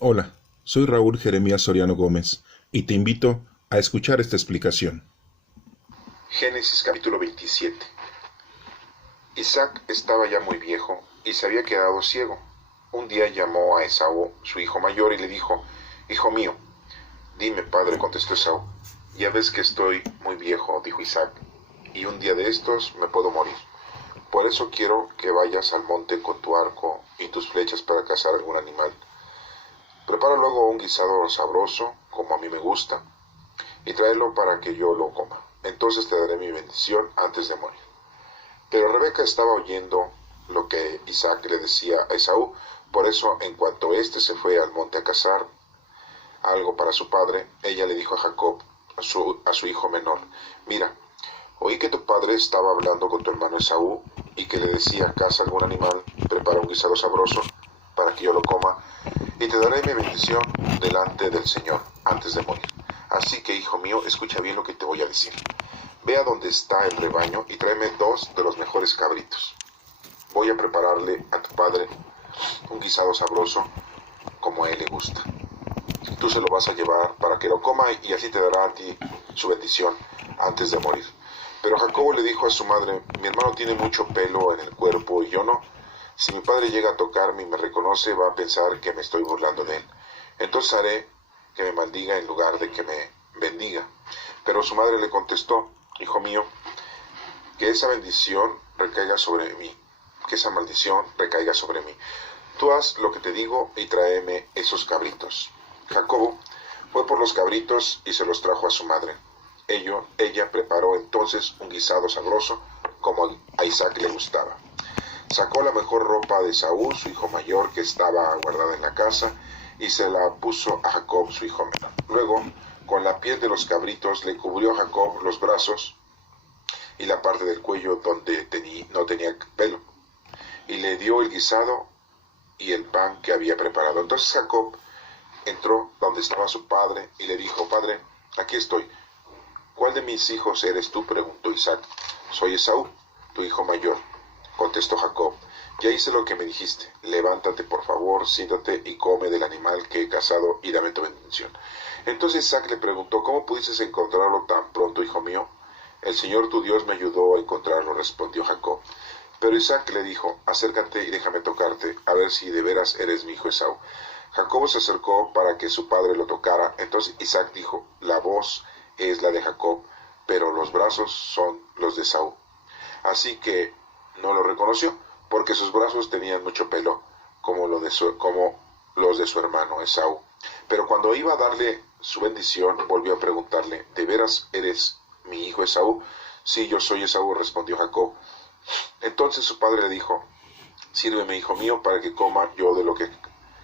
Hola, soy Raúl Jeremías Soriano Gómez y te invito a escuchar esta explicación. Génesis capítulo 27. Isaac estaba ya muy viejo y se había quedado ciego. Un día llamó a Esaú, su hijo mayor, y le dijo: Hijo mío. Dime, padre, contestó Esaú. Ya ves que estoy muy viejo, dijo Isaac, y un día de estos me puedo morir. Por eso quiero que vayas al monte con tu arco y tus flechas para cazar algún animal. Prepara luego un guisado sabroso, como a mí me gusta, y tráelo para que yo lo coma. Entonces te daré mi bendición antes de morir. Pero Rebeca estaba oyendo lo que Isaac le decía a Esaú, por eso en cuanto éste se fue al monte a cazar algo para su padre, ella le dijo a Jacob, a su hijo menor: Mira, oí que tu padre estaba hablando con tu hermano Esaú y que le decía: caza algún animal, prepara un guisado sabroso para que yo lo coma, y te daré mi bendición delante del Señor antes de morir. Así que, hijo mío, escucha bien lo que te voy a decir. Ve a donde está el rebaño y tráeme 2 de los mejores cabritos. Voy a prepararle a tu padre un guisado sabroso como a él le gusta. Tú se lo vas a llevar para que lo coma y así te dará a ti su bendición antes de morir. Pero Jacobo le dijo a su madre: mi hermano tiene mucho pelo en el cuerpo y yo no. Si mi padre llega a tocarme y me reconoce, va a pensar que me estoy burlando de él. Entonces haré que me maldiga en lugar de que me bendiga. Pero su madre le contestó: Hijo mío, que esa bendición recaiga sobre mí, que esa maldición recaiga sobre mí. Tú haz lo que te digo y tráeme esos cabritos. Jacobo fue por los cabritos y se los trajo a su madre. Ella preparó entonces un guisado sabroso como a Isaac le gustaba. Sacó la mejor ropa de Saúl, su hijo mayor, que estaba guardada en la casa, y se la puso a Jacob, su hijo menor. Luego, con la piel de los cabritos, le cubrió a Jacob los brazos y la parte del cuello donde no tenía pelo, y le dio el guisado y el pan que había preparado. Entonces Jacob entró donde estaba su padre y le dijo: Padre, aquí estoy. ¿Cuál de mis hijos eres tú?, preguntó Isaac. Soy Esaú, tu hijo mayor, contestó Jacob. Ya hice lo que me dijiste. Levántate, por favor, siéntate y come del animal que he cazado y dame tu bendición. Entonces Isaac le preguntó: ¿Cómo pudiste encontrarlo tan pronto, hijo mío? El Señor tu Dios me ayudó a encontrarlo, respondió Jacob. Pero Isaac le dijo: acércate y déjame tocarte, a ver si de veras eres mi hijo Esaú. Jacob se acercó para que su padre lo tocara. Entonces Isaac dijo: la voz es la de Jacob, pero los brazos son los de Esaú. Así que no lo reconoció, porque sus brazos tenían mucho pelo, como los de su hermano Esaú. Pero cuando iba a darle su bendición, volvió a preguntarle: ¿de veras eres mi hijo Esaú? Sí, yo soy Esaú, respondió Jacob. Entonces su padre le dijo: sírveme, hijo mío, para que coma yo de lo que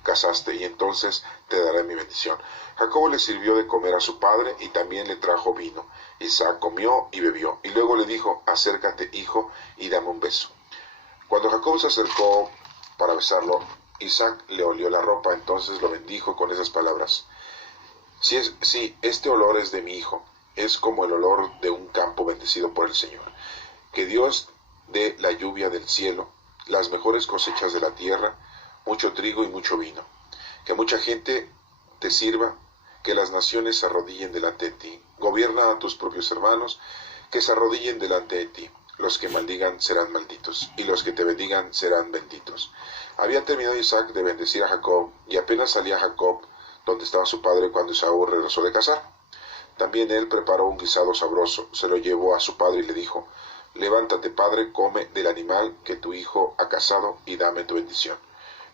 cazaste, y entonces te daré mi bendición. Jacob le sirvió de comer a su padre y también le trajo vino. Isaac comió y bebió, y luego le dijo: acércate, hijo, y dame un beso. Cuando Jacob se acercó para besarlo, Isaac le olió la ropa, entonces lo bendijo con esas palabras: sí, este olor es de mi hijo, es como el olor de un campo bendecido por el Señor. Que Dios dé la lluvia del cielo, las mejores cosechas de la tierra, mucho trigo y mucho vino. Que mucha gente te sirva, que las naciones se arrodillen delante de ti. Gobierna a tus propios hermanos, que se arrodillen delante de ti. Los que maldigan serán malditos, y los que te bendigan serán benditos. Había terminado Isaac de bendecir a Jacob, y apenas salía Jacob donde estaba su padre cuando Esaú regresó de cazar. También él preparó un guisado sabroso, se lo llevó a su padre y le dijo: levántate, padre, come del animal que tu hijo ha cazado y dame tu bendición.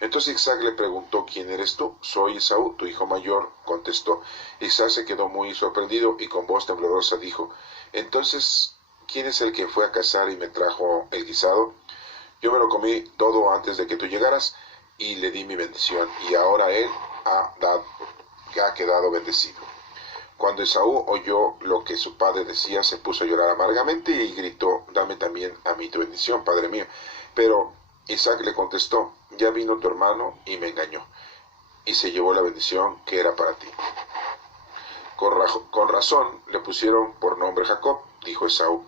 Entonces Isaac le preguntó: ¿quién eres tú? Soy Esaú, tu hijo mayor, contestó. Isaac se quedó muy sorprendido y con voz temblorosa dijo: entonces, ¿quién es el que fue a cazar y me trajo el guisado? Yo me lo comí todo antes de que tú llegaras y le di mi bendición, y ahora él ha quedado bendecido. Cuando Esaú oyó lo que su padre decía, se puso a llorar amargamente y gritó: dame también a mí tu bendición, padre mío. Pero Isaac le contestó: ya vino tu hermano y me engañó, y se llevó la bendición que era para ti. Con razón le pusieron por nombre Jacob, dijo Esaú.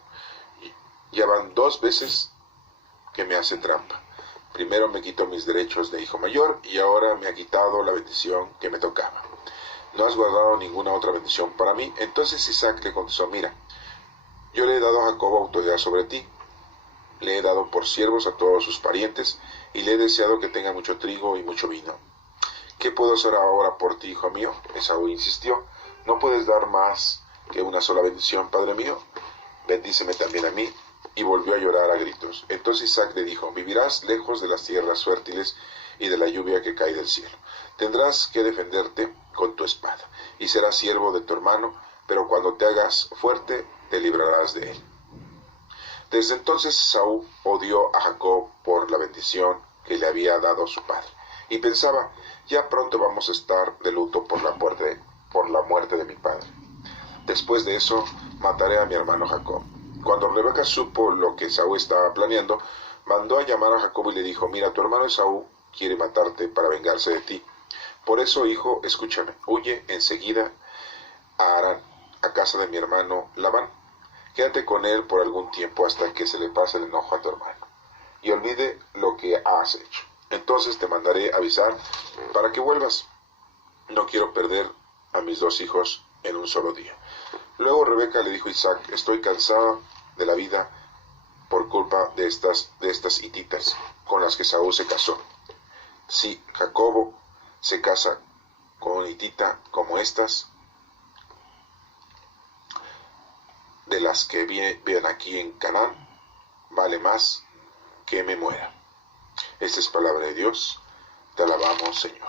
Ya van 2 veces que me hace trampa. Primero me quitó mis derechos de hijo mayor y ahora me ha quitado la bendición que me tocaba. ¿No has guardado ninguna otra bendición para mí? Entonces Isaac le contestó, mira, yo le he dado a Jacob autoridad sobre ti. Le he dado por siervos a todos sus parientes y le he deseado que tenga mucho trigo y mucho vino. ¿Qué puedo hacer ahora por ti, hijo mío? Esaú insistió, ¿no puedes dar más que una sola bendición, padre mío? Bendíceme también a mí. Y volvió a llorar a gritos. Entonces Isaac le dijo, vivirás lejos de las tierras fértiles y de la lluvia que cae del cielo. Tendrás que defenderte con tu espada, y serás siervo de tu hermano, pero cuando te hagas fuerte, te librarás de él. Desde entonces Esaú odió a Jacob por la bendición que le había dado su padre, y pensaba, ya pronto vamos a estar de luto por la muerte de mi padre. Después de eso, mataré a mi hermano Jacob. Cuando Rebeca supo lo que Esaú estaba planeando, mandó a llamar a Jacob y le dijo, mira, tu hermano Esaú quiere matarte para vengarse de ti. Por eso, hijo, escúchame, huye enseguida a Harán, a casa de mi hermano Labán. Quédate con él por algún tiempo hasta que se le pase el enojo a tu hermano y olvide lo que has hecho. Entonces te mandaré avisar para que vuelvas. No quiero perder a mis dos hijos en un solo día. Luego Rebeca le dijo a Isaac, estoy cansada de la vida por culpa de estas hititas con las que Saúl se casó. Si Jacobo se casa con una hitita como estas, de las que viven aquí en Canaán, vale más que me muera. Esta es palabra de Dios. Te alabamos, Señor.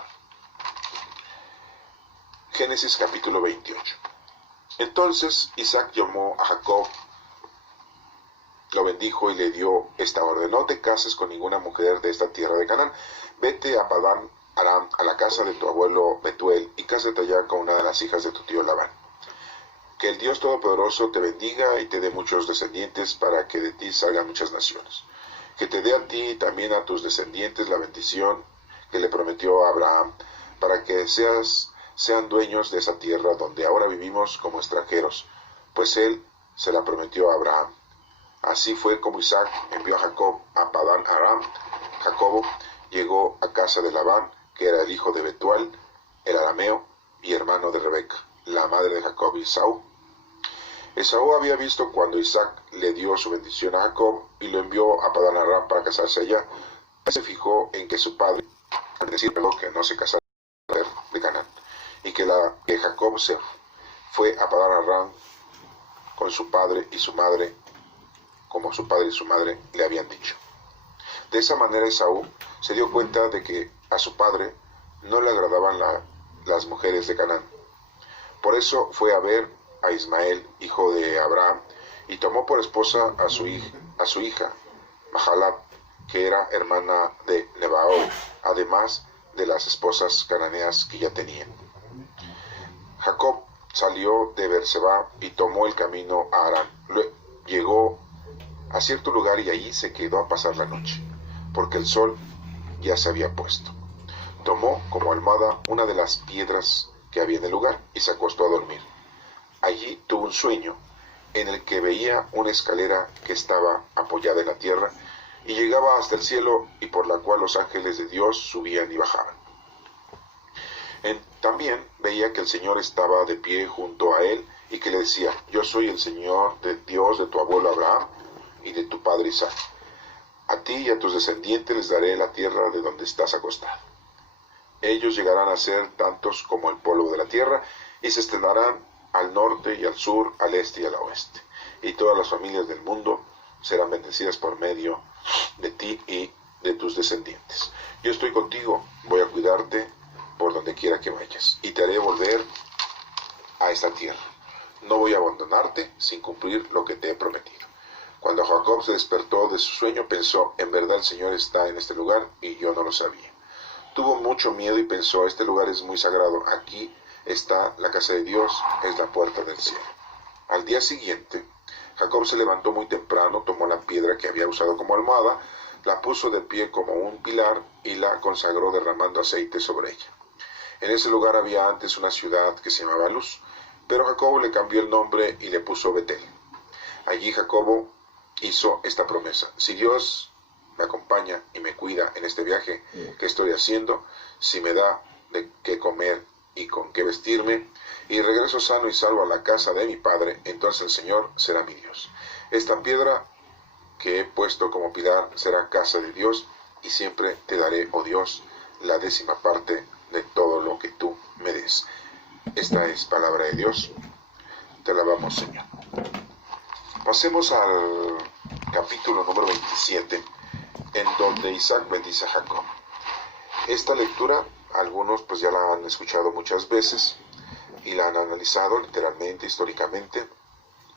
Génesis capítulo 28. Entonces Isaac llamó a Jacob, lo bendijo y le dio esta orden, no te cases con ninguna mujer de esta tierra de Canaán, vete a Padán Aram, a la casa de tu abuelo Betuel, y cásate allá con una de las hijas de tu tío Labán. Que el Dios Todopoderoso te bendiga y te dé muchos descendientes para que de ti salgan muchas naciones. Que te dé a ti y también a tus descendientes la bendición que le prometió a Abraham, para que sean dueños de esa tierra donde ahora vivimos como extranjeros, pues él se la prometió a Abraham. Así fue como Isaac envió a Jacob a Padán Aram. Jacobo llegó a casa de Labán, que era el hijo de Betuel, el arameo, y hermano de Rebeca, la madre de Jacob y Esaú. Esaú había visto cuando Isaac le dio su bendición a Jacob y lo envió a Padán Aram para casarse allá. Él se fijó en que su padre, al decirle que no se casara de Canaán, y que Jacob se fue a Padán Aram con su padre y su madre, como su padre y su madre le habían dicho. De esa manera Esaú se dio cuenta de que a su padre no le agradaban las mujeres de Canaán. Por eso fue a ver a Ismael, hijo de Abraham, y tomó por esposa a su hija, Mahalat, que era hermana de Nebaot, además de las esposas cananeas que ya tenían. Jacob salió de Beerseba y tomó el camino a Harán. Llegó a cierto lugar y allí se quedó a pasar la noche, porque el sol ya se había puesto. Tomó como almohada una de las piedras que había en el lugar y se acostó a dormir. Allí tuvo un sueño en el que veía una escalera que estaba apoyada en la tierra y llegaba hasta el cielo, y por la cual los ángeles de Dios subían y bajaban. También veía que el Señor estaba de pie junto a él y que le decía, yo soy el Señor de Dios de tu abuelo Abraham y de tu padre Isaac. A ti y a tus descendientes les daré la tierra de donde estás acostado. Ellos llegarán a ser tantos como el polvo de la tierra y se extenderán al norte y al sur, al este y al oeste. Y todas las familias del mundo serán bendecidas por medio de ti y de tus descendientes. Yo estoy contigo, voy a cuidarte por donde quiera que vayas, y te haré volver a esta tierra. No voy a abandonarte sin cumplir lo que te he prometido. Cuando Jacob se despertó de su sueño, pensó, en verdad el Señor está en este lugar, y yo no lo sabía. Tuvo mucho miedo y pensó, este lugar es muy sagrado, aquí está la casa de Dios, es la puerta del cielo. Al día siguiente, Jacob se levantó muy temprano, tomó la piedra que había usado como almohada, la puso de pie como un pilar y la consagró derramando aceite sobre ella. En ese lugar había antes una ciudad que se llamaba Luz, pero Jacobo le cambió el nombre y le puso Betel. Allí Jacobo hizo esta promesa, si Dios me acompaña y me cuida en este viaje que estoy haciendo, si me da de qué comer y con qué vestirme, y regreso sano y salvo a la casa de mi Padre, entonces el Señor será mi Dios. Esta piedra que he puesto como pilar será casa de Dios, y siempre te daré, oh Dios, la 10ª parte de todo lo que tú me des. Esta es palabra de Dios. Te alabamos, Señor. Pasemos al capítulo número 27, en donde Isaac bendice a Jacob. Esta lectura, algunos pues ya la han escuchado muchas veces y la han analizado literalmente, históricamente,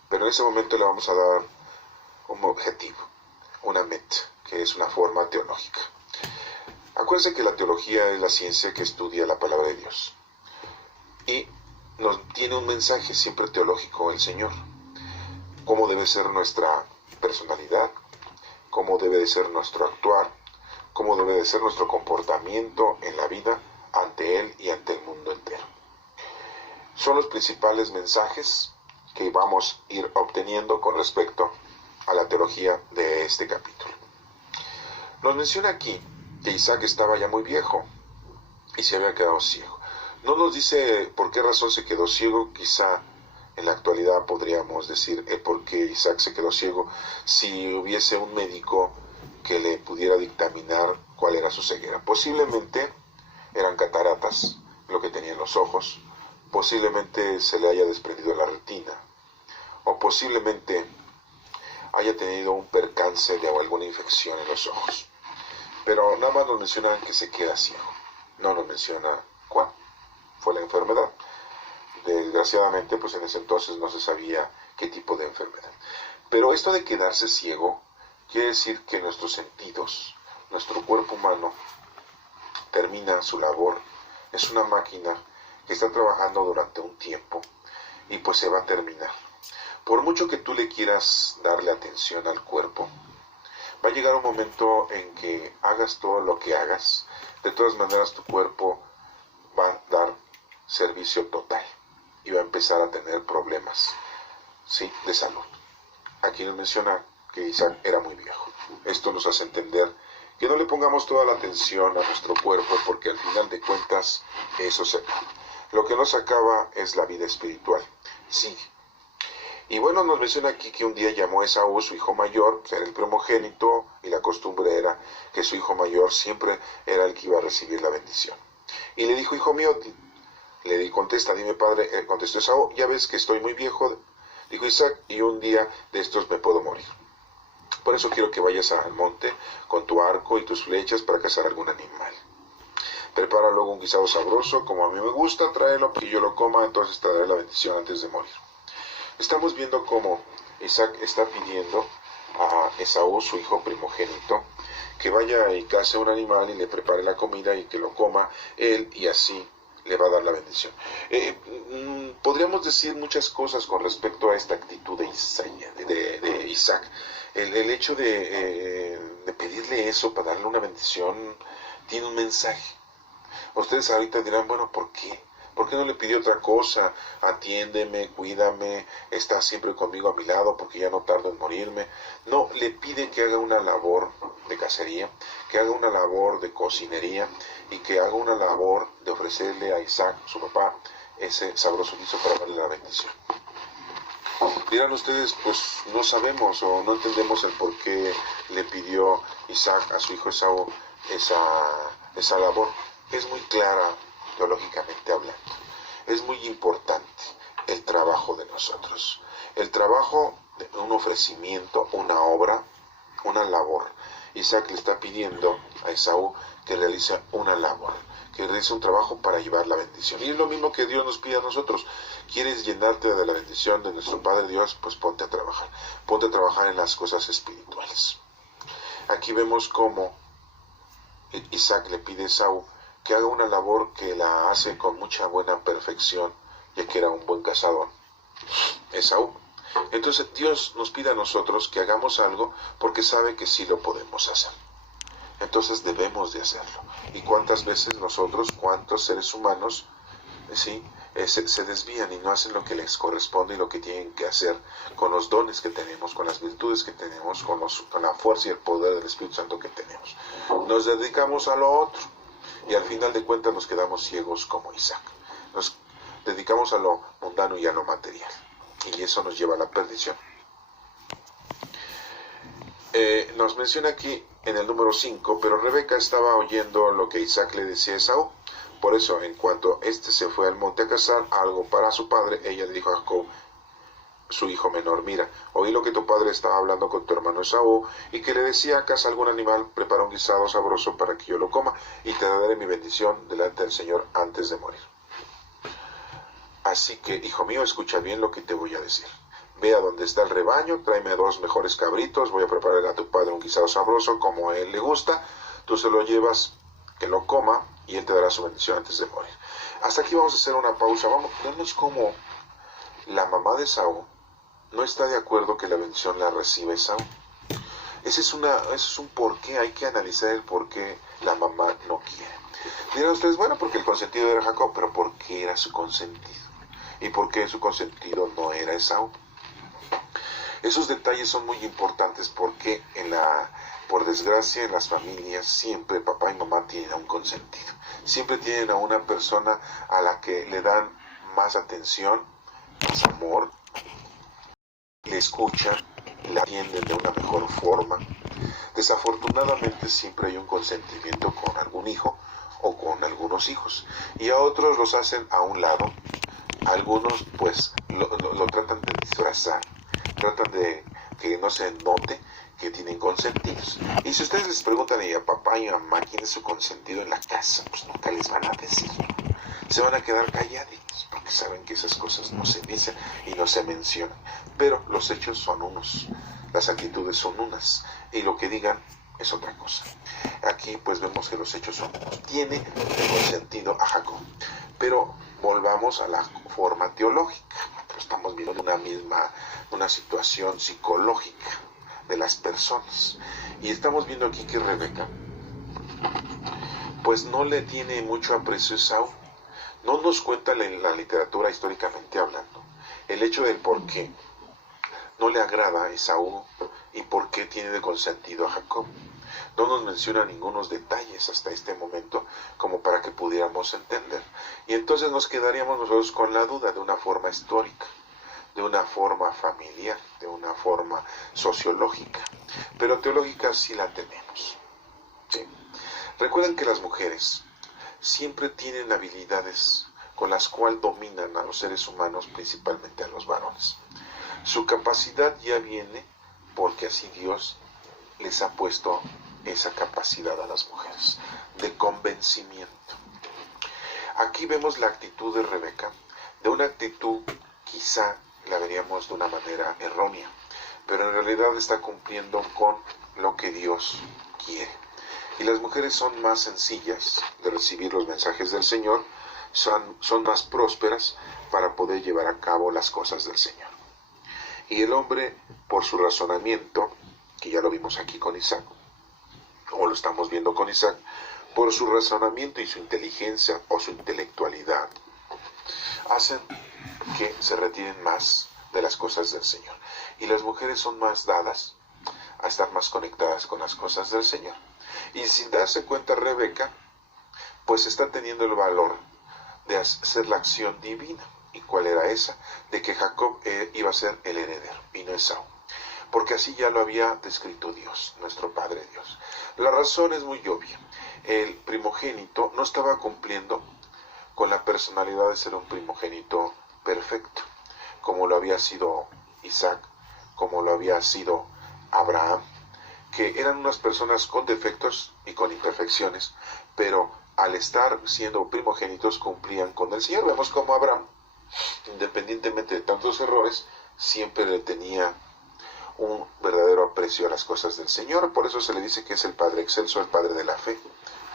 pero en ese momento le vamos a dar un objetivo, una meta, que es una forma teológica. Acuérdense que la teología es la ciencia que estudia la palabra de Dios y nos tiene un mensaje siempre teológico el Señor. Cómo debe ser nuestra personalidad, cómo debe de ser nuestro actuar, cómo debe de ser nuestro comportamiento en la vida ante Él y ante el mundo entero. Son los principales mensajes que vamos a ir obteniendo con respecto a la teología de este capítulo. Nos menciona aquí que Isaac estaba ya muy viejo y se había quedado ciego. No nos dice por qué razón se quedó ciego. Quizá en la actualidad podríamos decir por qué Isaac se quedó ciego si hubiese un médico que le pudiera dictaminar cuál era su ceguera. Posiblemente eran cataratas lo que tenía en los ojos, posiblemente se le haya desprendido la retina, o posiblemente haya tenido un percance de alguna infección en los ojos. Pero nada más nos mencionan que se queda ciego, no nos menciona cuál fue la enfermedad. Desgraciadamente, pues en ese entonces no se sabía qué tipo de enfermedad. Pero esto de quedarse ciego quiere decir que nuestros sentidos, nuestro cuerpo humano, termina su labor. Es una máquina que está trabajando durante un tiempo y pues se va a terminar. Por mucho que tú le quieras darle atención al cuerpo, va a llegar un momento en que hagas todo lo que hagas, de todas maneras tu cuerpo va a dar servicio total y va a empezar a tener problemas, ¿sí?, de salud. Aquí nos menciona que Isaac era muy viejo. Esto nos hace entender que no le pongamos toda la atención a nuestro cuerpo, porque al final de cuentas eso se va. Lo que nos acaba es la vida espiritual. Sí. Y bueno, nos menciona aquí que un día llamó a Esaú, su hijo mayor, pues era el primogénito, y la costumbre era que su hijo mayor siempre era el que iba a recibir la bendición. Y le dijo: hijo mío, contesta, dime padre, contestó Esaú, ya ves que estoy muy viejo, dijo Isaac, y un día de estos me puedo morir. Por eso quiero que vayas al monte con tu arco y tus flechas para cazar algún animal. Prepara luego un guisado sabroso, como a mí me gusta, tráelo y yo lo coma, entonces te daré la bendición antes de morir. Estamos viendo cómo Isaac está pidiendo a Esaú, su hijo primogénito, que vaya y cace un animal y le prepare la comida y que lo coma él, y así le va a dar la bendición. Podríamos decir muchas cosas con respecto a esta actitud de Isaac. El hecho de pedirle eso para darle una bendición tiene un mensaje. Ustedes ahorita dirán, bueno, ¿por qué? ¿Por qué no le pidió otra cosa? Atiéndeme, cuídame, está siempre conmigo a mi lado porque ya no tardo en morirme. No, le pide que haga una labor de cacería, que haga una labor de cocinería y que haga una labor de ofrecerle a Isaac, su papá, ese sabroso guiso para darle la bendición. Dirán ustedes, pues no sabemos o no entendemos el por qué le pidió Isaac a su hijo Esaú esa labor. Es muy clara teológicamente hablando. Es muy importante el trabajo de nosotros. El trabajo de un ofrecimiento, una obra, una labor. Isaac le está pidiendo a Esaú que realice una labor, que realice un trabajo para llevar la bendición. Y es lo mismo que Dios nos pide a nosotros. ¿Quieres llenarte de la bendición de nuestro Padre Dios? Pues ponte a trabajar. Ponte a trabajar en las cosas espirituales. Aquí vemos cómo Isaac le pide a Esaú que haga una labor que la hace con mucha buena perfección, ya que era un buen cazador, Esaú. Entonces Dios nos pide a nosotros que hagamos algo porque sabe que sí lo podemos hacer. Entonces debemos de hacerlo. ¿Y cuántas veces nosotros, cuántos seres humanos, sí, se desvían y no hacen lo que les corresponde y lo que tienen que hacer con los dones que tenemos, con las virtudes que tenemos, con la fuerza y el poder del Espíritu Santo que tenemos. Nos dedicamos a lo otro y al final de cuentas nos quedamos ciegos como Isaac. Nos dedicamos a lo mundano y a lo material y eso nos lleva a la perdición. Nos menciona aquí en el número 5, pero Rebeca estaba oyendo lo que Isaac le decía a Esaú. Por eso, en cuanto éste se fue al monte a cazar algo para su padre, ella le dijo a Jacob, su hijo menor, mira, oí lo que tu padre estaba hablando con tu hermano Esaú, y que le decía, caza algún animal, prepara un guisado sabroso para que yo lo coma, y te daré mi bendición delante del Señor antes de morir. Así que, hijo mío, escucha bien lo que te voy a decir. Ve a donde está el rebaño, tráeme 2 mejores cabritos, voy a preparar a tu padre un guisado sabroso como a él le gusta, tú se lo llevas, que lo coma, y él te dará su bendición antes de morir. Hasta aquí vamos a hacer una pausa. Vemos cómo la mamá de Esaú no está de acuerdo que la bendición la reciba Esaú. Ese es un porqué, hay que analizar el por qué la mamá no quiere. Dirán ustedes, bueno, porque el consentido era Jacob, pero ¿por qué era su consentido? ¿Y por qué su consentido no era Esaú? Esos detalles son muy importantes porque por desgracia en las familias siempre papá y mamá tienen a un consentido. Siempre tienen a una persona a la que le dan más atención, más amor, le escuchan, la atienden de una mejor forma. Desafortunadamente siempre hay un consentimiento con algún hijo o con algunos hijos y a otros los hacen a un lado. Algunos pues lo tratan de disfrazar, tratan de que no se note que tienen consentidos. Y si ustedes les preguntan a papá y a mamá quién es su consentido en la casa, pues nunca les van a decir. Se van a quedar calladitos porque saben que esas cosas no se dicen y no se mencionan. Pero los hechos son unos, las actitudes son unas y lo que digan es otra cosa. Aquí pues vemos que los hechos son unos. Tiene de consentido a Jacob. Pero volvamos a la forma teológica. Estamos viendo una situación psicológica de las personas. Y estamos viendo aquí que Rebeca pues no le tiene mucho aprecio a Esaú. No nos cuenta la literatura históricamente hablando el hecho del por qué no le agrada a Esaú y por qué tiene de consentido a Jacob. No nos menciona ningunos detalles hasta este momento como para que pudiéramos entender. Y entonces nos quedaríamos nosotros con la duda de una forma histórica, de una forma familiar, de una forma sociológica. Pero teológica sí la tenemos. ¿Sí? Recuerden que las mujeres siempre tienen habilidades con las cuales dominan a los seres humanos, principalmente a los varones. Su capacidad ya viene porque así Dios les ha puesto esa capacidad a las mujeres de convencimiento. Aquí vemos la actitud de Rebeca, de una actitud quizá la veríamos de una manera errónea, pero en realidad está cumpliendo con lo que Dios quiere. Y las mujeres son más sencillas de recibir los mensajes del Señor, son más prósperas para poder llevar a cabo las cosas del Señor. Y el hombre, por su razonamiento, que ya lo vimos aquí con Isaac, o lo estamos viendo con Isaac, por su razonamiento y su inteligencia o su intelectualidad, hacen que se retiren más de las cosas del Señor. Y las mujeres son más dadas a estar más conectadas con las cosas del Señor. Y sin darse cuenta Rebeca, pues está teniendo el valor de hacer la acción divina. ¿Y cuál era esa? De que Jacob iba a ser el heredero y no Esaú. Porque así ya lo había descrito Dios, nuestro Padre Dios. La razón es muy obvia. El primogénito no estaba cumpliendo con la personalidad de ser un primogénito perfecto, como lo había sido Isaac, como lo había sido Abraham, que eran unas personas con defectos y con imperfecciones, pero al estar siendo primogénitos cumplían con el Señor. Vemos como Abraham, independientemente de tantos errores, siempre le tenía un verdadero aprecio a las cosas del Señor. Por eso se le dice que es el Padre excelso, el Padre de la fe.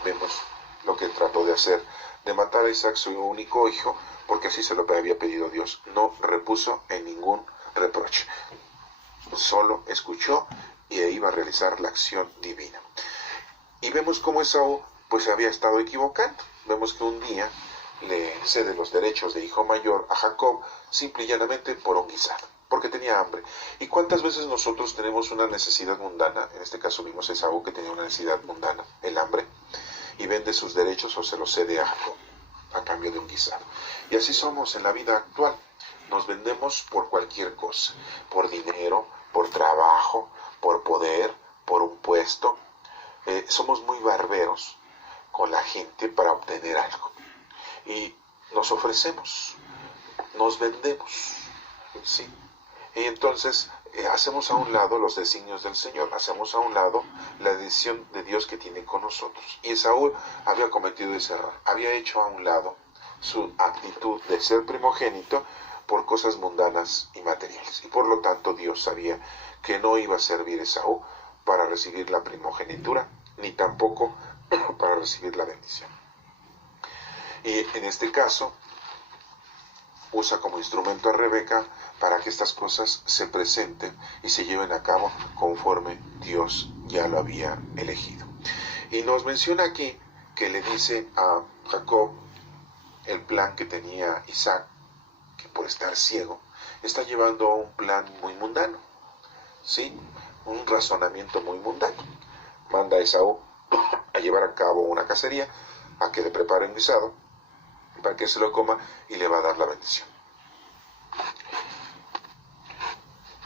Vemos lo que trató de hacer, de matar a Isaac, su único hijo, porque así se lo había pedido Dios. No repuso en ningún reproche, solo escuchó y iba a realizar la acción divina. Y vemos cómo Esaú pues había estado equivocando. Vemos que un día le cede los derechos de hijo mayor a Jacob simple y llanamente por un guisado, porque tenía hambre. ¿Y cuántas veces nosotros tenemos una necesidad mundana? En este caso vimos a Esaú que tenía una necesidad mundana, el hambre, y vende sus derechos o se los cede a Jacob a cambio de un guisado. Y así somos en la vida actual. Nos vendemos por cualquier cosa, por dinero, por trabajo, por poder, por un puesto. Somos muy barberos con la gente para obtener algo. Y nos ofrecemos, nos vendemos, ¿sí? Y entonces hacemos a un lado los designios del Señor, hacemos a un lado la decisión de Dios que tiene con nosotros. Y Esaú había cometido ese error, había hecho a un lado su actitud de ser primogénito por cosas mundanas y materiales. Y por lo tanto Dios sabía que no iba a servir a Esaú para recibir la primogenitura, ni tampoco para recibir la bendición. Y en este caso usa como instrumento a Rebeca para que estas cosas se presenten y se lleven a cabo conforme Dios ya lo había elegido. Y nos menciona aquí que le dice a Jacob el plan que tenía Isaac, que por estar ciego está llevando a un plan muy mundano, ¿sí? Un razonamiento muy mundano. Manda a Esaú a llevar a cabo una cacería, a que le prepare un guisado para que se lo coma y le va a dar la bendición.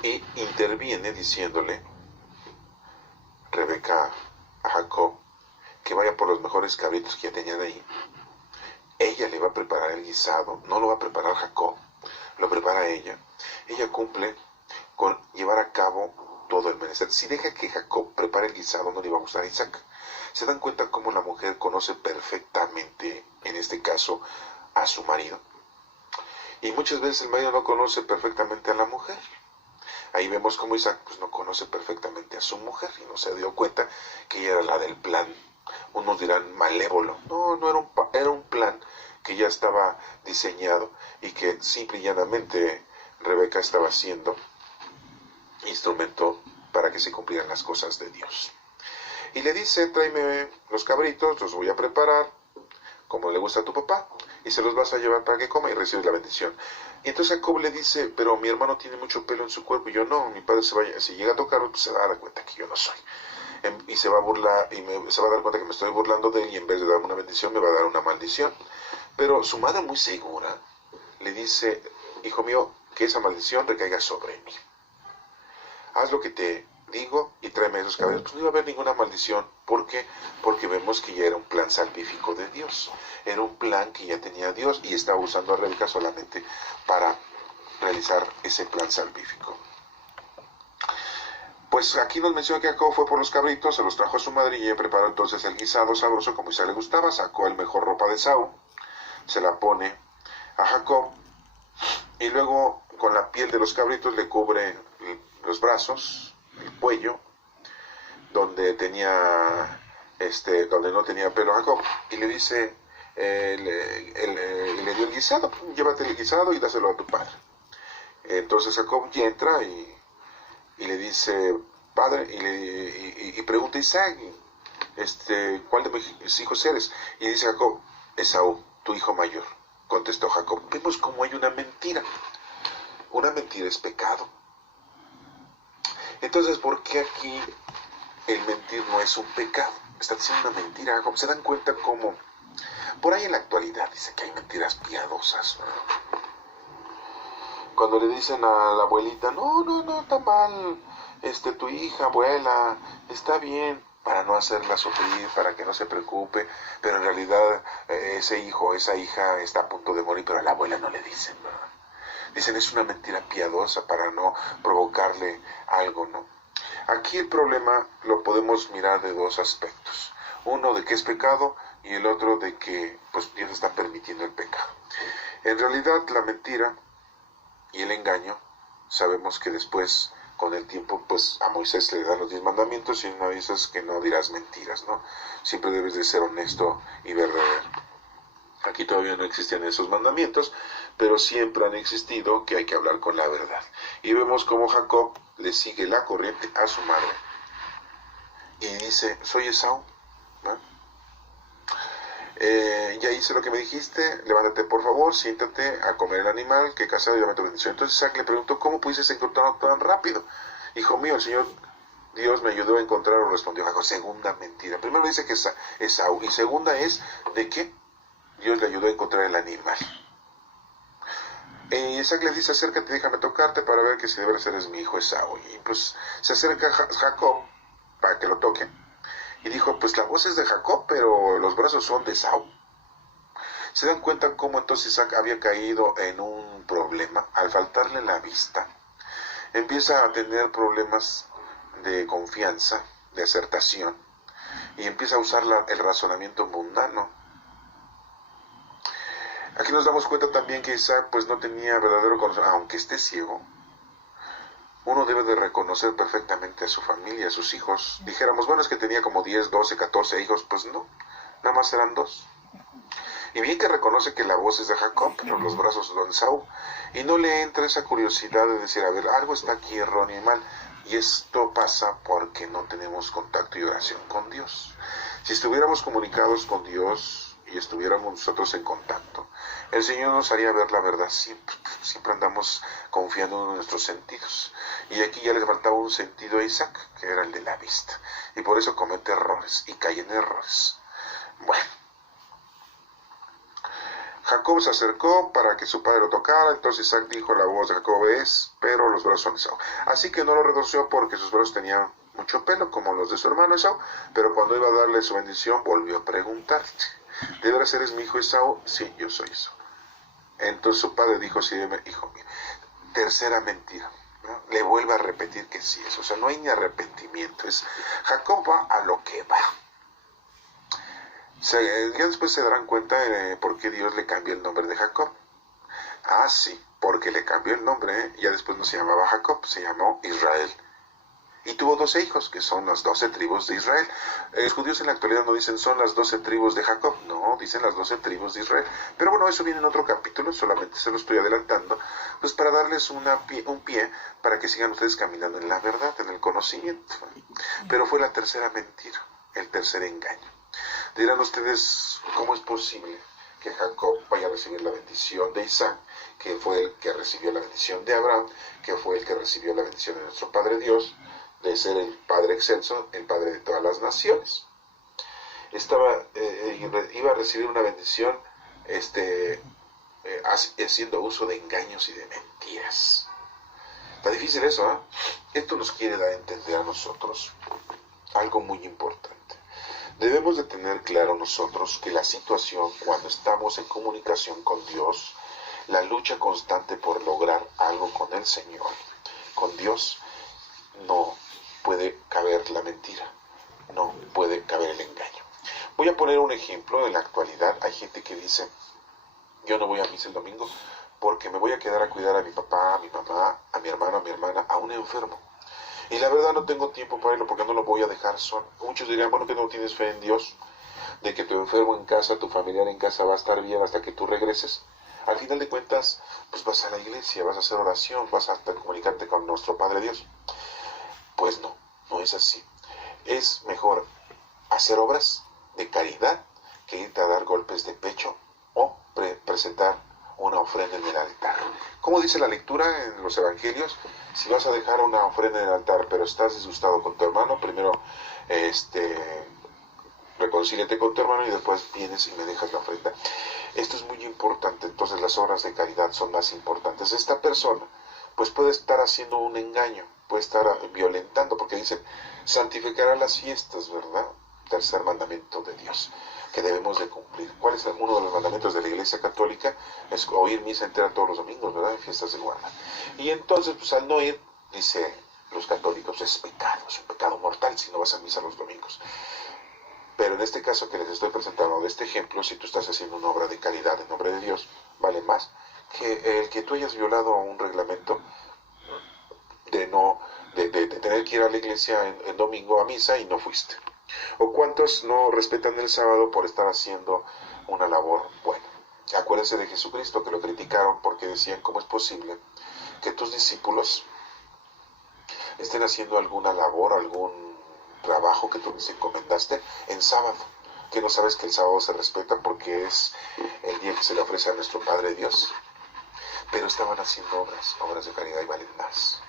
Y interviene diciéndole Rebeca a Jacob que vaya por los mejores cabritos que ya tenían ahí. Ella le va a preparar el guisado, no lo va a preparar Jacob, lo prepara ella. Ella cumple con llevar a cabo todo el menester. Si deja que Jacob prepare el guisado, no le va a gustar a Isaac. ¿Se dan cuenta cómo la mujer conoce perfectamente, en este caso, a su marido? Y muchas veces el marido no conoce perfectamente a la mujer. Ahí vemos cómo Isaac pues, no conoce perfectamente a su mujer y no se dio cuenta que ella era la del plan. Unos dirán malévolo. No, era un plan que ya estaba diseñado y que simple y llanamente Rebeca estaba haciendo instrumento para que se cumplieran las cosas de Dios. Y le dice, tráeme los cabritos, los voy a preparar, como le gusta a tu papá, y se los vas a llevar para que coma y recibes la bendición. Y entonces Jacob le dice, pero mi hermano tiene mucho pelo en su cuerpo, y yo no, mi padre si llega a tocarlo, pues se va a dar cuenta que yo no soy. Y se va a burlar, se va a dar cuenta que me estoy burlando de él, y en vez de darme una bendición, me va a dar una maldición. Pero su madre, muy segura, le dice, hijo mío, que esa maldición recaiga sobre mí. Haz lo que te digo y tráeme esos cabellos. Pues no iba a haber ninguna maldición. ¿Por qué? Porque vemos que ya era un plan salvífico de Dios. Era un plan que ya tenía Dios y estaba usando a Rebeca solamente para realizar ese plan salvífico. Pues aquí nos menciona que Jacob fue por los cabritos, se los trajo a su madre y ella preparó entonces el guisado sabroso como a Isaac le gustaba. Sacó el mejor ropa de Esaú, se la pone a Jacob y luego con la piel de los cabritos le cubre los brazos, el cuello, donde no tenía pelo Jacob, y le dice, le dio el guisado, llévate el guisado y dáselo a tu padre. Entonces Jacob ya entra y le dice, padre, y pregunta a Isaac, ¿cuál de mis hijos eres? Y dice Jacob, Esaú, tu hijo mayor. Contestó Jacob. Vemos cómo hay una mentira. Una mentira es pecado. Entonces, ¿por qué aquí el mentir no es un pecado? Está diciendo una mentira, Jacob. ¿Se dan cuenta cómo? Por ahí en la actualidad dice que hay mentiras piadosas. Cuando le dicen a la abuelita, no, está mal, tu hija, abuela, está bien, para no hacerla sufrir, para que no se preocupe, pero en realidad ese hijo, esa hija está a punto de morir, pero a la abuela no le dicen, ¿no? Dicen, es una mentira piadosa para no provocarle algo, ¿no? Aquí el problema lo podemos mirar de dos aspectos. Uno de que es pecado y el otro de que pues Dios está permitiendo el pecado. En realidad la mentira y el engaño, sabemos que después, con el tiempo, pues a Moisés le dan los 10 mandamientos y una de esas que no dirás mentiras, ¿no? Siempre debes de ser honesto y verdadero. Aquí todavía no existían esos mandamientos, pero siempre han existido que hay que hablar con la verdad. Y vemos cómo Jacob le sigue la corriente a su madre y dice, soy Esaú, ¿no? Ya hice lo que me dijiste, levántate por favor, siéntate a comer el animal que he cazado y dame tu bendición. Entonces Isaac le preguntó, ¿cómo pudiste encontrarlo tan rápido? Hijo mío, el Señor Dios me ayudó a encontrarlo, respondió Jacob. Segunda mentira. Primero dice que es Esaú, y segunda es de que Dios le ayudó a encontrar el animal. Isaac le dice, acércate, déjame tocarte para ver que si de veras eres mi hijo Esaú. Y pues se acerca Jacob para que lo toque. Y dijo, pues la voz es de Jacob, pero los brazos son de Esaú. Se dan cuenta cómo entonces Isaac había caído en un problema. Al faltarle la vista, empieza a tener problemas de confianza, de acertación, y empieza a usar el razonamiento mundano. Aquí nos damos cuenta también que Isaac pues no tenía verdadero conocimiento, aunque esté ciego. Uno debe de reconocer perfectamente a su familia, a sus hijos. Dijéramos, bueno, es que tenía como 10, 12, 14 hijos. Pues no, nada más eran 2. Y bien que reconoce que la voz es de Jacob, pero los brazos son de Esaú. Y no le entra esa curiosidad de decir, a ver, algo está aquí erróneo y mal. Y esto pasa porque no tenemos contacto y oración con Dios. Si estuviéramos comunicados con Dios y estuviéramos nosotros en contacto, el Señor nos haría ver la verdad siempre. Siempre andamos confiando en nuestros sentidos. Y aquí ya le faltaba un sentido a Isaac, que era el de la vista. Y por eso comete errores y cae en errores. Bueno. Jacob se acercó para que su padre lo tocara, entonces Isaac dijo, la voz de Jacob es, pero los brazos son de Esaú. Así que no lo reconoció porque sus brazos tenían mucho pelo, como los de su hermano Esaú, pero cuando iba a darle su bendición, volvió a preguntarle, ¿de veras eres mi hijo Esaú? Sí, yo soy Esaú. Entonces su padre dijo, sí, hijo mío. Tercera mentira, ¿no? Le vuelve a repetir que sí es, o sea, no hay ni arrepentimiento, es Jacob va a lo que va. Ya después se darán cuenta por qué Dios le cambió el nombre de Jacob. Ah, sí, porque le cambió el nombre, ya después no se llamaba Jacob, se llamó Israel. Y tuvo 12 hijos, que son las 12 tribus de Israel. Los judíos en la actualidad no dicen son las 12 tribus de Jacob, no, dicen las 12 tribus de Israel. Pero bueno, eso viene en otro capítulo, solamente se lo estoy adelantando, pues para darles un pie para que sigan ustedes caminando en la verdad, en el conocimiento. Pero fue la tercera mentira, el tercer engaño. Dirán ustedes, ¿cómo es posible que Jacob vaya a recibir la bendición de Isaac, que fue el que recibió la bendición de Abraham, que fue el que recibió la bendición de nuestro Padre Dios, de ser el Padre excelso, el Padre de todas las naciones? Iba a recibir una bendición haciendo uso de engaños y de mentiras. Está difícil eso, ¿eh? Esto nos quiere dar a entender a nosotros algo muy importante. Debemos de tener claro nosotros que la situación cuando estamos en comunicación con Dios, la lucha constante por lograr algo con el Señor, con Dios, no puede caber la mentira, no puede caber el engaño. Voy a poner un ejemplo. En la actualidad hay gente que dice, yo no voy a misa el domingo porque me voy a quedar a cuidar a mi papá, a mi mamá, a mi hermano, a mi hermana, a un enfermo. Y la verdad no tengo tiempo para irlo porque no lo voy a dejar solo. Muchos dirían, bueno, que no tienes fe en Dios, de que tu enfermo en casa, tu familiar en casa va a estar bien hasta que tú regreses. Al final de cuentas, pues vas a la iglesia, vas a hacer oración, vas a comunicarte con nuestro Padre Dios. Pues no, no es así. Es mejor hacer obras de caridad que irte a dar golpes de pecho o presentar una ofrenda en el altar. Como dice la lectura en los evangelios, si vas a dejar una ofrenda en el altar pero estás disgustado con tu hermano, primero reconcíliate con tu hermano y después vienes y me dejas la ofrenda. Esto es muy importante. Entonces las obras de caridad son más importantes. Esta persona pues puede estar haciendo un engaño, puede estar violentando, porque dicen, santificará las fiestas, ¿verdad? Tercer mandamiento de Dios que debemos de cumplir. ¿Cuál es uno de los mandamientos de la Iglesia Católica? Es oír misa entera todos los domingos, ¿verdad? En fiestas de guarda. Y entonces, pues al no ir, dice los católicos, es un pecado mortal si no vas a misa los domingos. Pero en este caso que les estoy presentando, de este ejemplo, si tú estás haciendo una obra de caridad en nombre de Dios, vale más que el que tú hayas violado un reglamento de tener que ir a la iglesia en domingo a misa y no fuiste. ¿O cuántos no respetan el sábado por estar haciendo una labor buena? Acuérdense de Jesucristo, que lo criticaron porque decían, ¿cómo es posible que tus discípulos estén haciendo alguna labor, algún trabajo que tú les encomendaste en sábado? ¿Que no sabes que el sábado se respeta porque es el día que se le ofrece a nuestro Padre Dios? Pero estaban haciendo obras de caridad y valen más.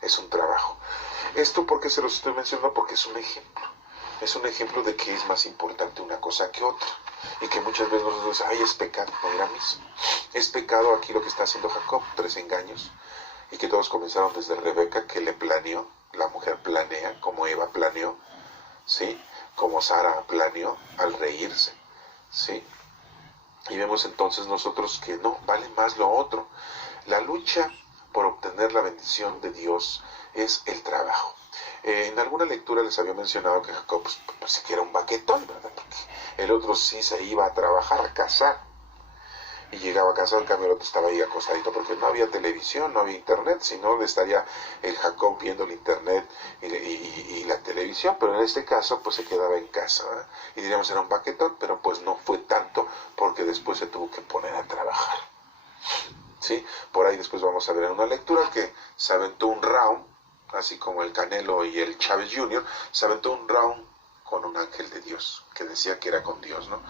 Es un trabajo. ¿Esto por qué se los estoy mencionando? Porque es un ejemplo. Es un ejemplo de que es más importante una cosa que otra. Y que muchas veces nosotros decimos, ay, es pecado no ir a misa. Es pecado aquí lo que está haciendo Jacob, 3 engaños. Y que todos comenzaron desde Rebeca, que le planeó, la mujer planea, como Eva planeó, ¿sí? Como Sara planeó al reírse, ¿sí? Y vemos entonces nosotros que no, vale más lo otro. La lucha por obtener la bendición de Dios es el trabajo. En alguna lectura les había mencionado que Jacob pues que era un baquetón, ¿verdad? Porque el otro sí se iba a trabajar, a cazar. Y llegaba a casa, en cambio el otro estaba ahí acostadito, porque no había televisión, no había internet, si no estaría el Jacob viendo el internet y la televisión, pero en este caso pues se quedaba en casa, ¿verdad? Y diríamos era un baquetón, pero pues no fue tanto, porque después se tuvo que poner a trabajar, ¿sí? Por ahí después vamos a ver en una lectura que se aventó un round, así como el Canelo y el Chávez Jr., se aventó un round con un ángel de Dios, que decía que era con Dios, ¿no?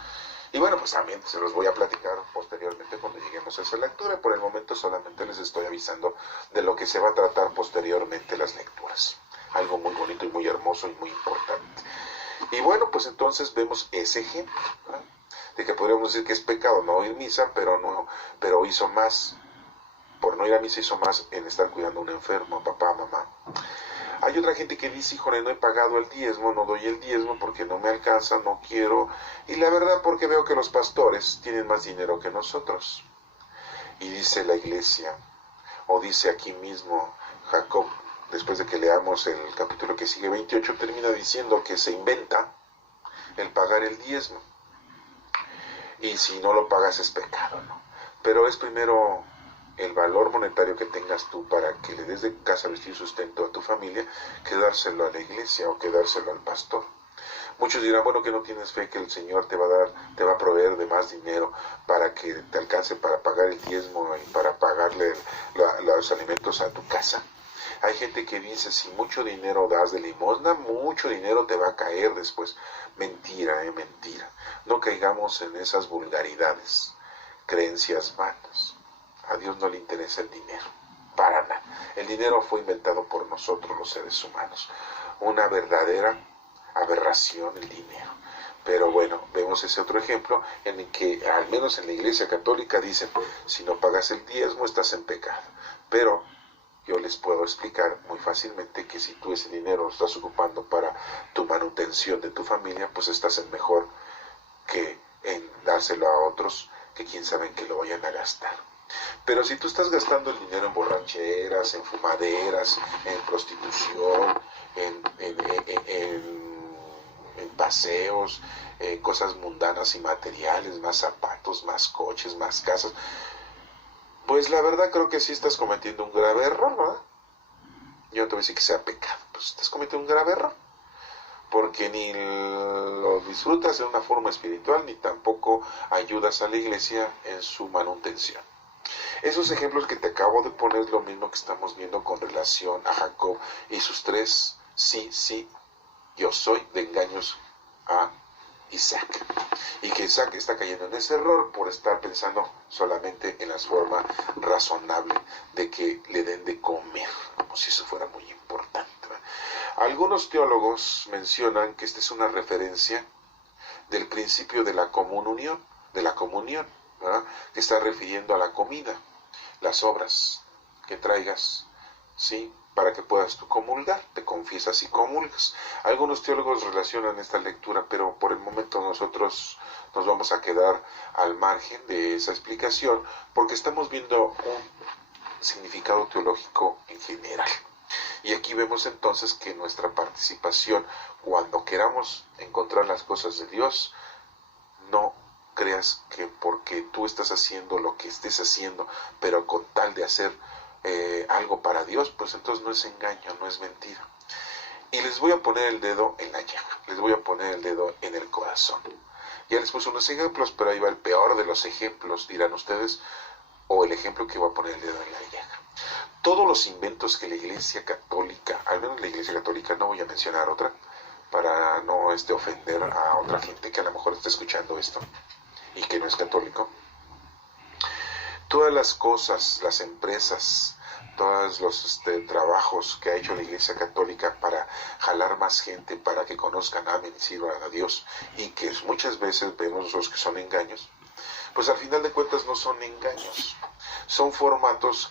Y bueno, pues también se los voy a platicar posteriormente cuando lleguemos a esa lectura. Por el momento solamente les estoy avisando de lo que se va a tratar posteriormente las lecturas. Algo muy bonito y muy hermoso y muy importante. Y bueno, pues entonces vemos ese ejemplo, ¿verdad? De que podríamos decir que es pecado no ir a misa, pero hizo más, por no ir a misa hizo más en estar cuidando a un enfermo, papá, mamá. Hay otra gente que dice, híjole, no he pagado el diezmo, no doy el diezmo porque no me alcanza, no quiero. Y la verdad porque veo que los pastores tienen más dinero que nosotros. Y dice la iglesia, o dice aquí mismo Jacob, después de que leamos el capítulo que sigue, 28, termina diciendo que se inventa el pagar el diezmo. Y si no lo pagas es pecado, ¿no? Pero es primero el valor monetario que tengas tú para que le des de casa, vestir y sustento a tu familia, que dárselo a la iglesia o que dárselo al pastor. Muchos dirán, bueno, que no tienes fe que el Señor te va a dar, te va a proveer de más dinero para que te alcance para pagar el diezmo y para pagarle los alimentos a tu casa. Hay gente que dice, si mucho dinero das de limosna, mucho dinero te va a caer después. Mentira, mentira. No caigamos en esas vulgaridades, creencias vanas. A Dios no le interesa el dinero, para nada. El dinero fue inventado por nosotros los seres humanos. Una verdadera aberración el dinero. Pero bueno, vemos ese otro ejemplo en el que, al menos en la Iglesia Católica, dicen, si no pagas el diezmo estás en pecado. Pero yo les puedo explicar muy fácilmente que si tú ese dinero lo estás ocupando para tu manutención de tu familia, pues estás en mejor que en dárselo a otros que quién sabe en qué lo vayan a gastar. Pero si tú estás gastando el dinero en borracheras, en fumaderas, en prostitución, en paseos, cosas mundanas y materiales, más zapatos, más coches, más casas, pues la verdad creo que sí estás cometiendo un grave error, ¿verdad? Yo no te voy a decir que sea pecado, pues estás cometiendo un grave error, porque ni lo disfrutas de una forma espiritual, ni tampoco ayudas a la iglesia en su manutención. Esos ejemplos que te acabo de poner es lo mismo que estamos viendo con relación a Jacob y sus 3 sí, yo soy de engaños a Isaac. Y que Isaac está cayendo en ese error por estar pensando solamente en la forma razonable de que le den de comer, como si eso fuera muy importante. Algunos teólogos mencionan que esta es una referencia del principio de la comunión, ¿verdad? Que está refiriendo a la comida, las obras que traigas, ¿sí? Para que puedas tú comulgar, te confiesas y comulgas. Algunos teólogos relacionan esta lectura, pero por el momento nosotros nos vamos a quedar al margen de esa explicación, porque estamos viendo un significado teológico en general. Y aquí vemos entonces que nuestra participación, cuando queramos encontrar las cosas de Dios, no creas que porque tú estás haciendo lo que estés haciendo, pero con tal de hacer algo para Dios, pues entonces no es engaño, no es mentira. Y les voy a poner el dedo en la llaga, les voy a poner el dedo en el corazón. Ya les puse unos ejemplos, pero ahí va el peor de los ejemplos, dirán ustedes, o el ejemplo que va a poner el dedo en la llaga. Todos los inventos que la Iglesia Católica, al menos la Iglesia Católica, no voy a mencionar otra, para no ofender a otra gente que a lo mejor está escuchando esto y que no es católico. Todas las cosas, las empresas, todos los trabajos que ha hecho la Iglesia Católica para jalar más gente, para que conozcan, amen y sirvan a Dios, y que muchas veces vemos nosotros que son engaños, pues al final de cuentas no son engaños, son formatos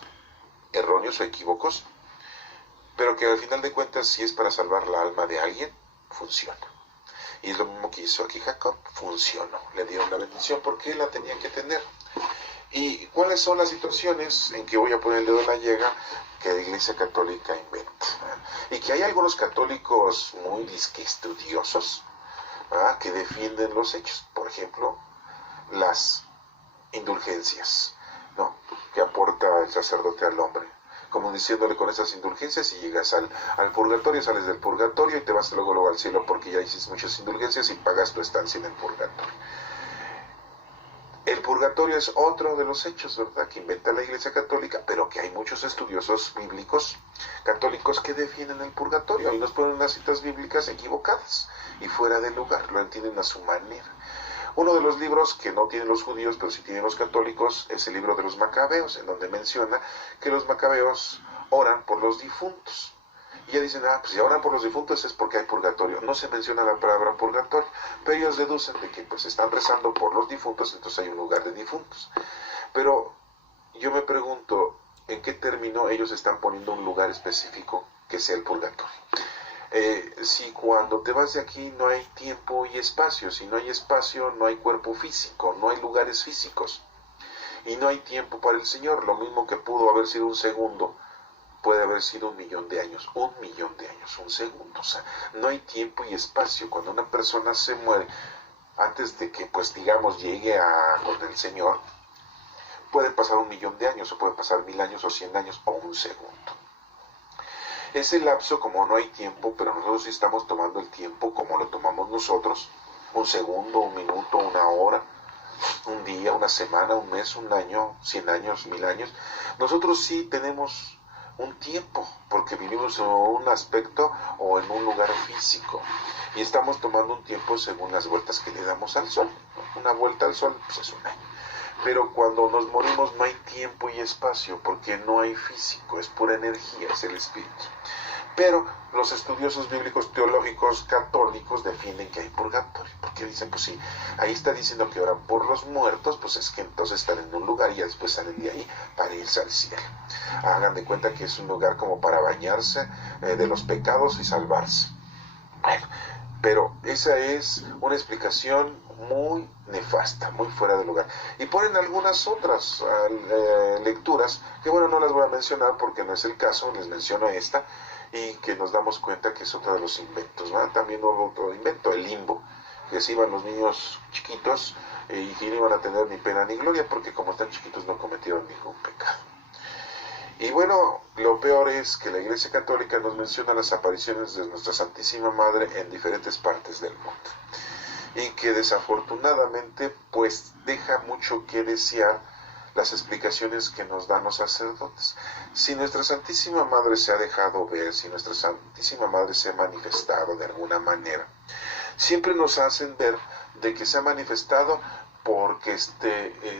erróneos o equívocos, pero que al final de cuentas, si es para salvar la alma de alguien, funciona. Y es lo mismo que hizo aquí Jacob, funcionó, le dieron la bendición porque él la tenía que tener. ¿Y cuáles son las situaciones en que voy a poner el dedo en la llaga que la Iglesia Católica inventa? Y que hay algunos católicos muy estudiosos, ¿verdad?, que defienden los hechos. Por ejemplo, las indulgencias, ¿no?, que aporta el sacerdote al hombre, como diciéndole, con esas indulgencias, si llegas al purgatorio, sales del purgatorio y te vas luego al cielo porque ya hiciste muchas indulgencias y pagas tu estancia en el purgatorio. El purgatorio es otro de los hechos, ¿verdad?, que inventa la Iglesia Católica, pero que hay muchos estudiosos bíblicos católicos que defienden el purgatorio y nos ponen unas citas bíblicas equivocadas y fuera de lugar, lo entienden a su manera. Uno de los libros que no tienen los judíos, pero sí tienen los católicos, es el libro de los Macabeos, en donde menciona que los Macabeos oran por los difuntos. Y ya dicen, pues si oran por los difuntos es porque hay purgatorio. No se menciona la palabra purgatorio, pero ellos deducen de que pues están rezando por los difuntos, entonces hay un lugar de difuntos. Pero yo me pregunto, ¿en qué término ellos están poniendo un lugar específico que sea el purgatorio? Si cuando te vas de aquí no hay tiempo y espacio, si no hay espacio no hay cuerpo físico, no hay lugares físicos, y no hay tiempo para el Señor, lo mismo que pudo haber sido un segundo, puede haber sido 1.000.000 de años, 1.000.000 de años, un segundo. O sea, no hay tiempo y espacio. Cuando una persona se muere, antes de que, pues digamos, llegue con el Señor, puede pasar 1.000.000 de años, o puede pasar 1.000 años, o 100 años, o un segundo. Ese lapso, como no hay tiempo, pero nosotros sí estamos tomando el tiempo como lo tomamos nosotros, un segundo, un minuto, una hora, un día, una semana, un mes, un año, 100 años, 1.000 años. Nosotros sí tenemos un tiempo, porque vivimos en un aspecto o en un lugar físico, y estamos tomando un tiempo según las vueltas que le damos al sol. Una vuelta al sol pues es un año, pero cuando nos morimos no hay tiempo y espacio, porque no hay físico, es pura energía, es el espíritu. Pero los estudiosos bíblicos teológicos católicos defienden que hay purgatorio, porque dicen, pues sí, ahí está diciendo que oran por los muertos, pues es que entonces están en un lugar y ya después salen de ahí para irse al cielo. Hagan de cuenta que es un lugar como para bañarse de los pecados y salvarse. Bueno, pero esa es una explicación muy nefasta, muy fuera de lugar. Y ponen algunas otras lecturas, que bueno, no las voy a mencionar porque no es el caso, les menciono esta, y que nos damos cuenta que es otro de los inventos, ¿no? También otro invento, el limbo, que se iban los niños chiquitos y que no iban a tener ni pena ni gloria, porque como están chiquitos no cometieron ningún pecado. Y bueno, lo peor es que la Iglesia Católica nos menciona las apariciones de nuestra Santísima Madre en diferentes partes del mundo, y que desafortunadamente pues deja mucho que desear las explicaciones que nos dan los sacerdotes. Si nuestra Santísima Madre se ha dejado ver, si nuestra Santísima Madre se ha manifestado de alguna manera, siempre nos hacen ver de que se ha manifestado porque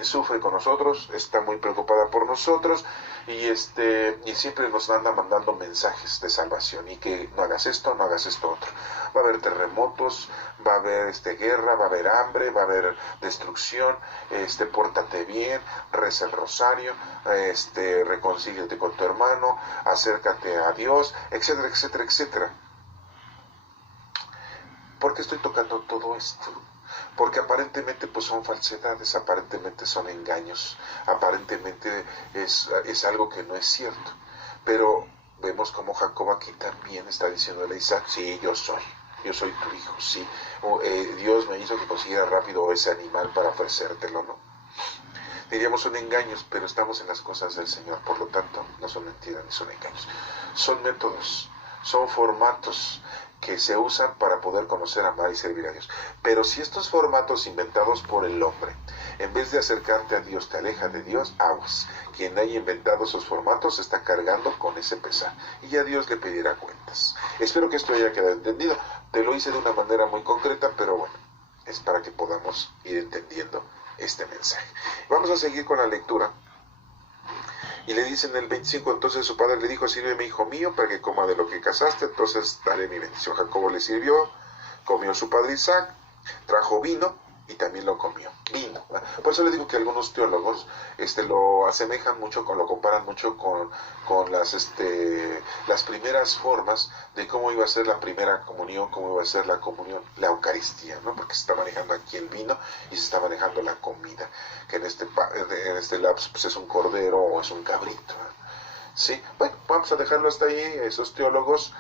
sufre con nosotros, está muy preocupada por nosotros, y siempre nos anda mandando mensajes de salvación, y que no hagas esto otro. Va a haber terremotos, va a haber guerra, va a haber hambre, va a haber destrucción, pórtate bien, reza el rosario, reconcíliate con tu hermano, acércate a Dios, etcétera, etcétera, etcétera. ¿Por qué estoy tocando todo esto? Porque aparentemente pues son falsedades, aparentemente son engaños, aparentemente es algo que no es cierto. Pero vemos como Jacob aquí también está diciéndole a Isaac, sí, yo soy tu hijo, sí. Dios me hizo que consiguiera rápido ese animal para ofrecértelo, ¿no? Diríamos son engaños, pero estamos en las cosas del Señor, por lo tanto no son mentiras ni son engaños. Son métodos, son formatos que se usan para poder conocer, amar y servir a Dios. Pero si estos formatos inventados por el hombre, en vez de acercarte a Dios, te alejan de Dios, aguas, quien haya inventado esos formatos está cargando con ese pesar y ya Dios le pedirá cuentas. Espero que esto haya quedado entendido. Te lo hice de una manera muy concreta, pero bueno, es para que podamos ir entendiendo este mensaje. Vamos a seguir con la lectura. Y le dice en el 25, entonces su padre le dijo, sírveme, hijo mío, para que coma de lo que cazaste, entonces daré mi bendición. Jacobo le sirvió, comió su padre Isaac, trajo vino y también lo comió. Vino. Por eso le digo que algunos teólogos lo asemejan mucho, lo comparan mucho con las primeras formas de cómo iba a ser la primera comunión, cómo iba a ser la comunión, la Eucaristía, ¿no? Porque se está manejando aquí el vino y se está manejando la comida, que en este lapso pues es un cordero o es un cabrito, ¿no? Sí, bueno, vamos a dejarlo hasta ahí. Esos teólogos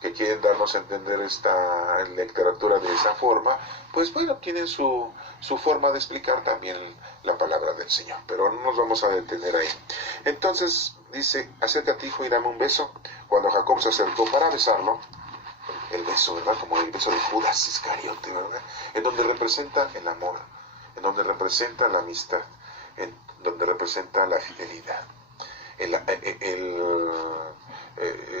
que quieren darnos a entender esta literatura de esa forma, pues bueno, tienen su forma de explicar también la palabra del Señor, pero no nos vamos a detener ahí. Entonces dice, acércate, hijo, y dame un beso. Cuando Jacob se acercó para besarlo, el beso, ¿verdad? Como el beso de Judas Iscariote, ¿verdad? En donde representa el amor, en donde representa la amistad, en donde representa la fidelidad,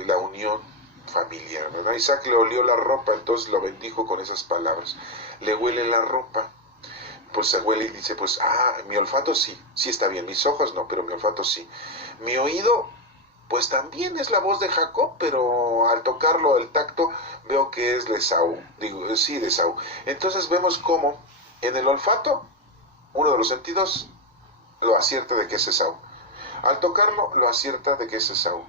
la unión familiar, ¿verdad? Isaac le olió la ropa, entonces lo bendijo con esas palabras. Le huele la ropa, pues se huele y dice, pues, mi olfato sí está bien, mis ojos no, pero mi olfato sí. Mi oído, pues también es la voz de Jacob, pero al tocarlo, el tacto, veo que es de Esaú, de Esaú. Entonces vemos cómo en el olfato, uno de los sentidos, lo acierta de que es Esaú. Al tocarlo, lo acierta de que es Esaú.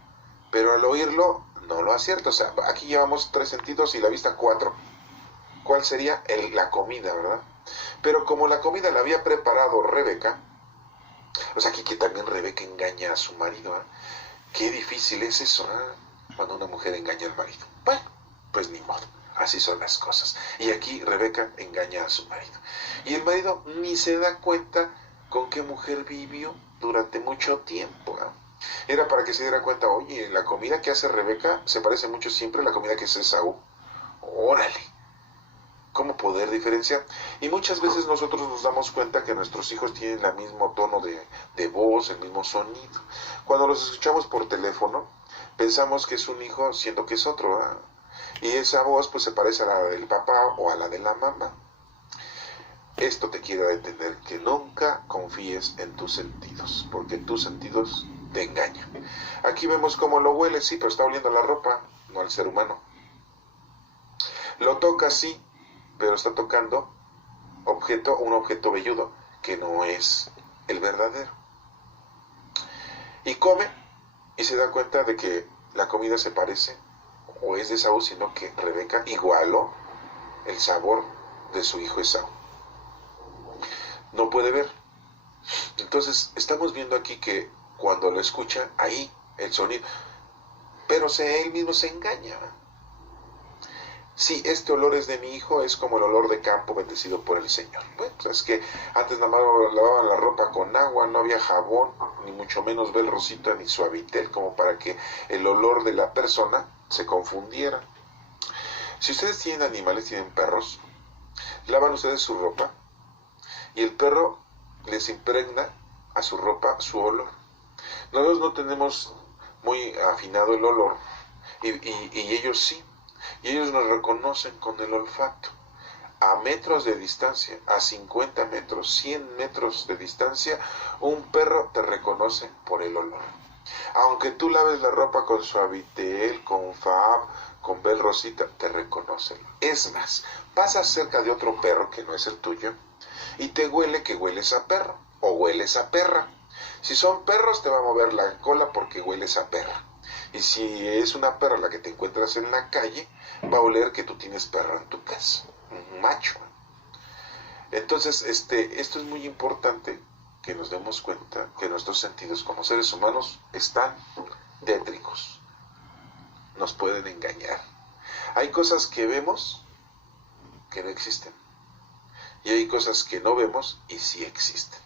Pero al oírlo, no lo acierta. O sea, aquí llevamos 3 sentidos y la vista 4. ¿Cuál sería? La comida, ¿verdad? Pero como la comida la había preparado Rebeca, o sea, aquí que también Rebeca engaña a su marido, ¿eh? Qué difícil es eso, ¿eh? Cuando una mujer engaña al marido. Bueno, pues ni modo, así son las cosas. Y aquí Rebeca engaña a su marido. Y el marido ni se da cuenta con qué mujer vivió durante mucho tiempo, ¿eh? Era para que se diera cuenta, oye, la comida que hace Rebeca se parece mucho siempre a la comida que hace Esaú. Órale, ¿cómo poder diferenciar? Y muchas veces nosotros nos damos cuenta que nuestros hijos tienen el mismo tono de voz, el mismo sonido. Cuando los escuchamos por teléfono, pensamos que es un hijo, siendo que es otro, ¿eh? Y esa voz pues se parece a la del papá o a la de la mamá. Esto te quiere entender que nunca confíes en tus sentidos, porque tus sentidos te engañan. Aquí vemos cómo lo huele, sí, pero está oliendo la ropa, no al ser humano. Lo toca, sí, pero está tocando un objeto velludo, que no es el verdadero. Y come, y se da cuenta de que la comida se parece, o es de Esaú, sino que Rebeca igualó el sabor de su hijo Esaú. No puede ver. Entonces, estamos viendo aquí que cuando lo escucha, ahí el sonido, pero él mismo se engaña. Sí, este olor es de mi hijo, es como el olor de campo bendecido por el Señor. Bueno, pues es que antes nada más lavaban la ropa con agua, no había jabón, ni mucho menos Bel Rosita ni Suavitel, como para que el olor de la persona se confundiera. Si ustedes tienen animales, tienen perros, lavan ustedes su ropa y el perro les impregna a su ropa su olor. Nosotros no tenemos muy afinado el olor y ellos sí. Y ellos nos reconocen con el olfato. A metros de distancia, a 50 metros, 100 metros de distancia, un perro te reconoce por el olor. Aunque tú laves la ropa con Suavitel, con Fab, con Bel Rosita, te reconocen. Es más, pasas cerca de otro perro que no es el tuyo y te huele que hueles a perro o hueles a perra. Si son perros te va a mover la cola porque hueles a perra. Y si es una perra la que te encuentras en la calle, va a oler que tú tienes perro en tu casa, un macho. Entonces, esto es muy importante que nos demos cuenta que nuestros sentidos como seres humanos están tétricos. Nos pueden engañar. Hay cosas que vemos que no existen. Y hay cosas que no vemos y sí existen.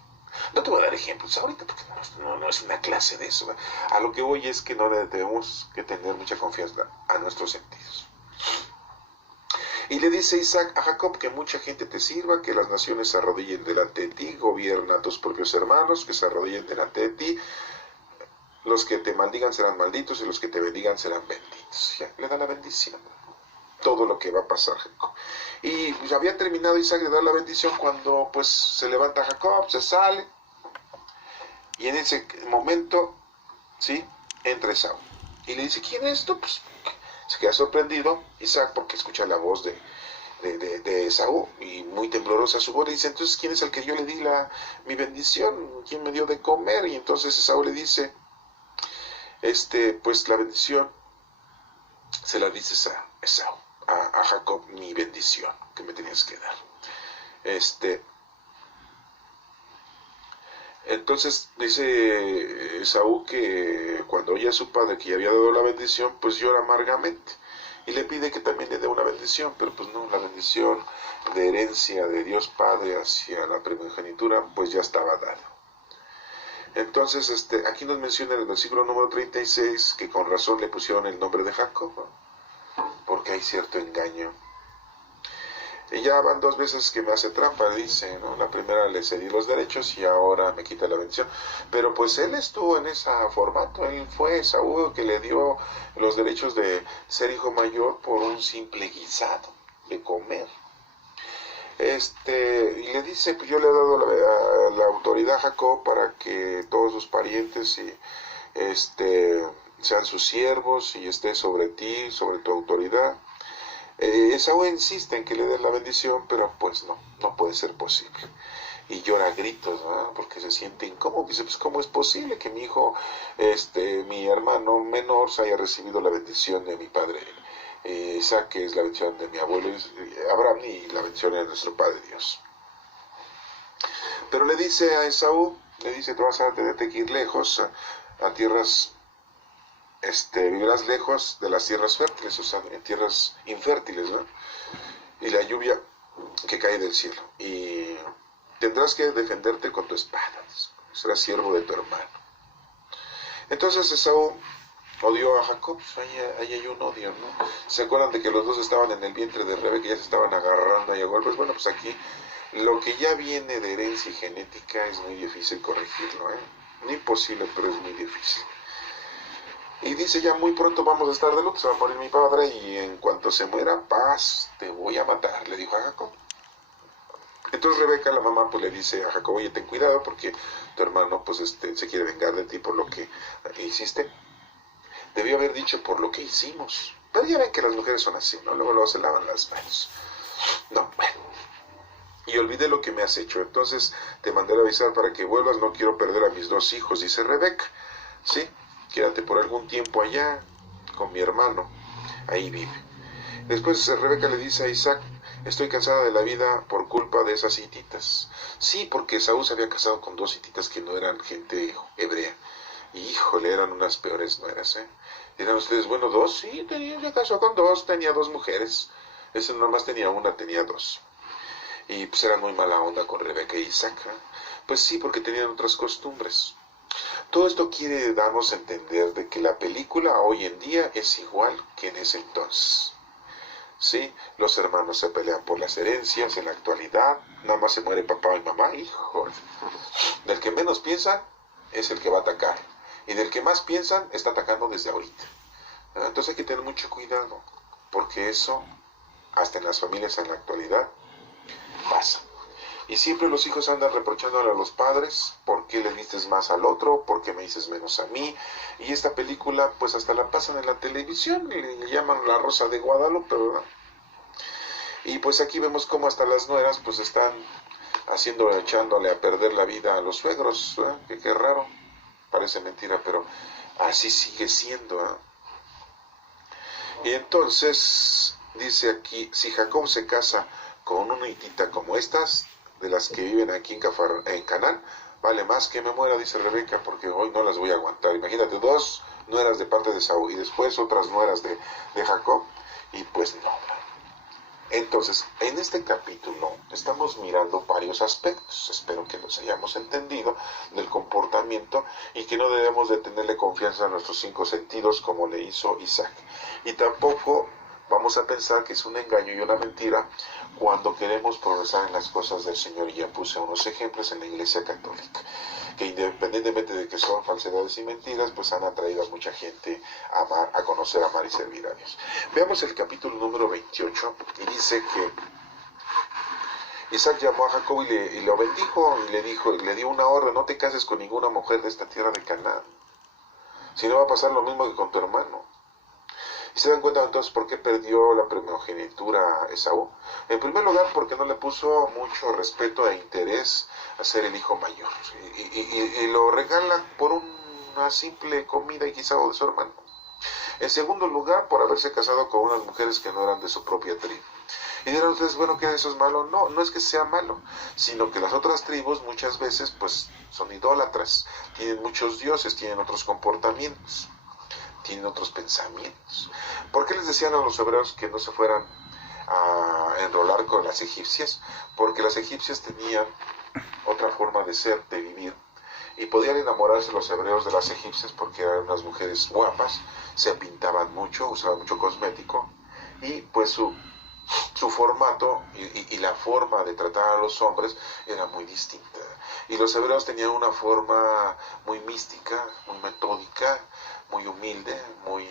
No te voy a dar ejemplos ahorita porque no es una clase de eso. A lo que voy es que no debemos que tener mucha confianza a nuestros sentidos. Y le dice Isaac a Jacob que mucha gente te sirva, que las naciones se arrodillen delante de ti, gobierna a tus propios hermanos, que se arrodillen delante de ti, los que te maldigan serán malditos y los que te bendigan serán benditos. Ya, le da la bendición. Todo lo que va a pasar Jacob. Y pues, había terminado Isaac de dar la bendición cuando pues se levanta Jacob, se sale, y en ese momento, ¿sí?, entra Esaú. Y le dice, ¿quién es esto? Pues se queda sorprendido Isaac porque escucha la voz de Esaú, y muy temblorosa su voz. Le dice, entonces, ¿quién es el que yo le di mi bendición? ¿Quién me dio de comer? Y entonces Esaú le dice, pues la bendición se la dices a Esaú, a Jacob, mi bendición que me tenías que dar. Entonces dice Esaú que cuando oye a su padre que ya había dado la bendición, pues llora amargamente y le pide que también le dé una bendición, pero pues no, la bendición de herencia de Dios Padre hacia la primogenitura pues ya estaba dada. Entonces aquí nos menciona en el versículo número 36 que con razón le pusieron el nombre de Jacob, porque hay cierto engaño. Y ya van 2 veces que me hace trampa, dice, ¿no? La primera le cedí los derechos y ahora me quita la bendición. Pero pues él estuvo en ese formato, él fue Esaú que le dio los derechos de ser hijo mayor por un simple guisado, de comer. Y le dice, pues yo le he dado la autoridad a Jacob para que todos sus parientes y sean sus siervos y esté sobre ti, sobre tu autoridad. Esaú insiste en que le den la bendición, pero pues no puede ser posible. Y llora a gritos, ¿no? Porque se siente incómodo. Dice, pues ¿cómo es posible que mi hijo, mi hermano menor, se haya recibido la bendición de mi padre Isaac, que es la bendición de mi abuelo Abraham, y la bendición de nuestro Padre Dios? Pero le dice a Esaú, tú vas a tener que ir lejos a tierras, vivirás lejos de las tierras fértiles, o sea, en tierras infértiles, ¿no? Y la lluvia que cae del cielo. Y tendrás que defenderte con tu espada, serás siervo de tu hermano. Entonces Esaú odió a Jacob, ahí hay un odio, ¿no? ¿Se acuerdan de que los dos estaban en el vientre de Rebeca, que ya se estaban agarrando ahí a golpes? Bueno, pues aquí lo que ya viene de herencia y genética es muy difícil corregirlo, ¿eh? No imposible, pero es muy difícil. Y dice, ya muy pronto vamos a estar de luto, se va a morir mi padre, y en cuanto se muera, paz, te voy a matar, le dijo a Jacob. Entonces Rebeca, la mamá, pues le dice a Jacob, oye, ten cuidado porque tu hermano pues se quiere vengar de ti por lo que hiciste. Debió haber dicho por lo que hicimos. Pero ya ven que las mujeres son así, ¿no? Luego se lavan las manos. No, bueno. Y olvidé lo que me has hecho, entonces te mandé a avisar para que vuelvas, no quiero perder a mis 2 hijos, dice Rebeca. ¿Sí? Quédate por algún tiempo allá con mi hermano, ahí vive. Después Rebeca le dice a Isaac, estoy cansada de la vida por culpa de esas hititas. Sí, porque Esaú se había casado con 2 hititas que no eran gente hebrea. Y híjole, eran unas peores nueras, ¿eh? Dirán ustedes, bueno, 2, sí, se casó con 2, tenía 2 mujeres. Ese nomás tenía una, tenía 2. Y pues eran muy mala onda con Rebeca y Isaac, ¿eh? Pues sí, porque tenían otras costumbres. Todo esto quiere darnos a entender de que la película hoy en día es igual que en ese entonces. ¿Sí? Los hermanos se pelean por las herencias en la actualidad, nada más se muere papá y mamá, híjole. Del que menos piensan es el que va a atacar, y del que más piensan está atacando desde ahorita. Entonces hay que tener mucho cuidado, porque eso, hasta en las familias en la actualidad, pasa. Y siempre los hijos andan reprochándole a los padres, ¿por qué le diste más al otro? ¿Por qué me dices menos a mí? Y esta película pues hasta la pasan en la televisión, y le llaman La Rosa de Guadalupe, ¿verdad? Y pues aquí vemos cómo hasta las nueras pues están echándole a perder la vida a los suegros, ¿eh? Qué raro, parece mentira, pero así sigue siendo, ¿eh? Y entonces dice aquí, si Jacob se casa con una hitita como estas, de las que viven aquí en Canaán, vale más que me muera, dice Rebeca, porque hoy no las voy a aguantar. Imagínate, 2 nueras de parte de Esaú y después otras nueras de Jacob, y pues no. Entonces, en este capítulo estamos mirando varios aspectos, espero que los hayamos entendido, del comportamiento, y que no debemos de tenerle confianza a nuestros 5 sentidos como le hizo Isaac. Y tampoco vamos a pensar que es un engaño y una mentira cuando queremos progresar en las cosas del Señor. Y ya puse unos ejemplos en la Iglesia Católica, que independientemente de que son falsedades y mentiras, pues han atraído a mucha gente a conocer, amar y servir a Dios. Veamos el capítulo número 28, y dice que Isaac llamó a Jacob y lo bendijo, y le dio una orden: no te cases con ninguna mujer de esta tierra de Canaán, si no va a pasar lo mismo que con tu hermano. Y se dan cuenta entonces por qué perdió la primogenitura Esaú. En primer lugar, porque no le puso mucho respeto e interés a ser el hijo mayor, y lo regala por una simple comida y guisado de su hermano. En segundo lugar, por haberse casado con unas mujeres que no eran de su propia tribu. Y dirán ustedes, bueno, ¿que eso es malo? No, no es que sea malo, sino que las otras tribus muchas veces pues son idólatras, tienen muchos dioses, tienen otros comportamientos, tienen otros pensamientos. ¿Por qué les decían a los hebreos que no se fueran a enrolar con las egipcias? Porque las egipcias tenían otra forma de ser, de vivir, y podían enamorarse los hebreos de las egipcias porque eran unas mujeres guapas, se pintaban mucho, usaban mucho cosmético, y pues su formato y la forma de tratar a los hombres era muy distinta. Y los hebreos tenían una forma muy mística, muy metódica, muy humilde, muy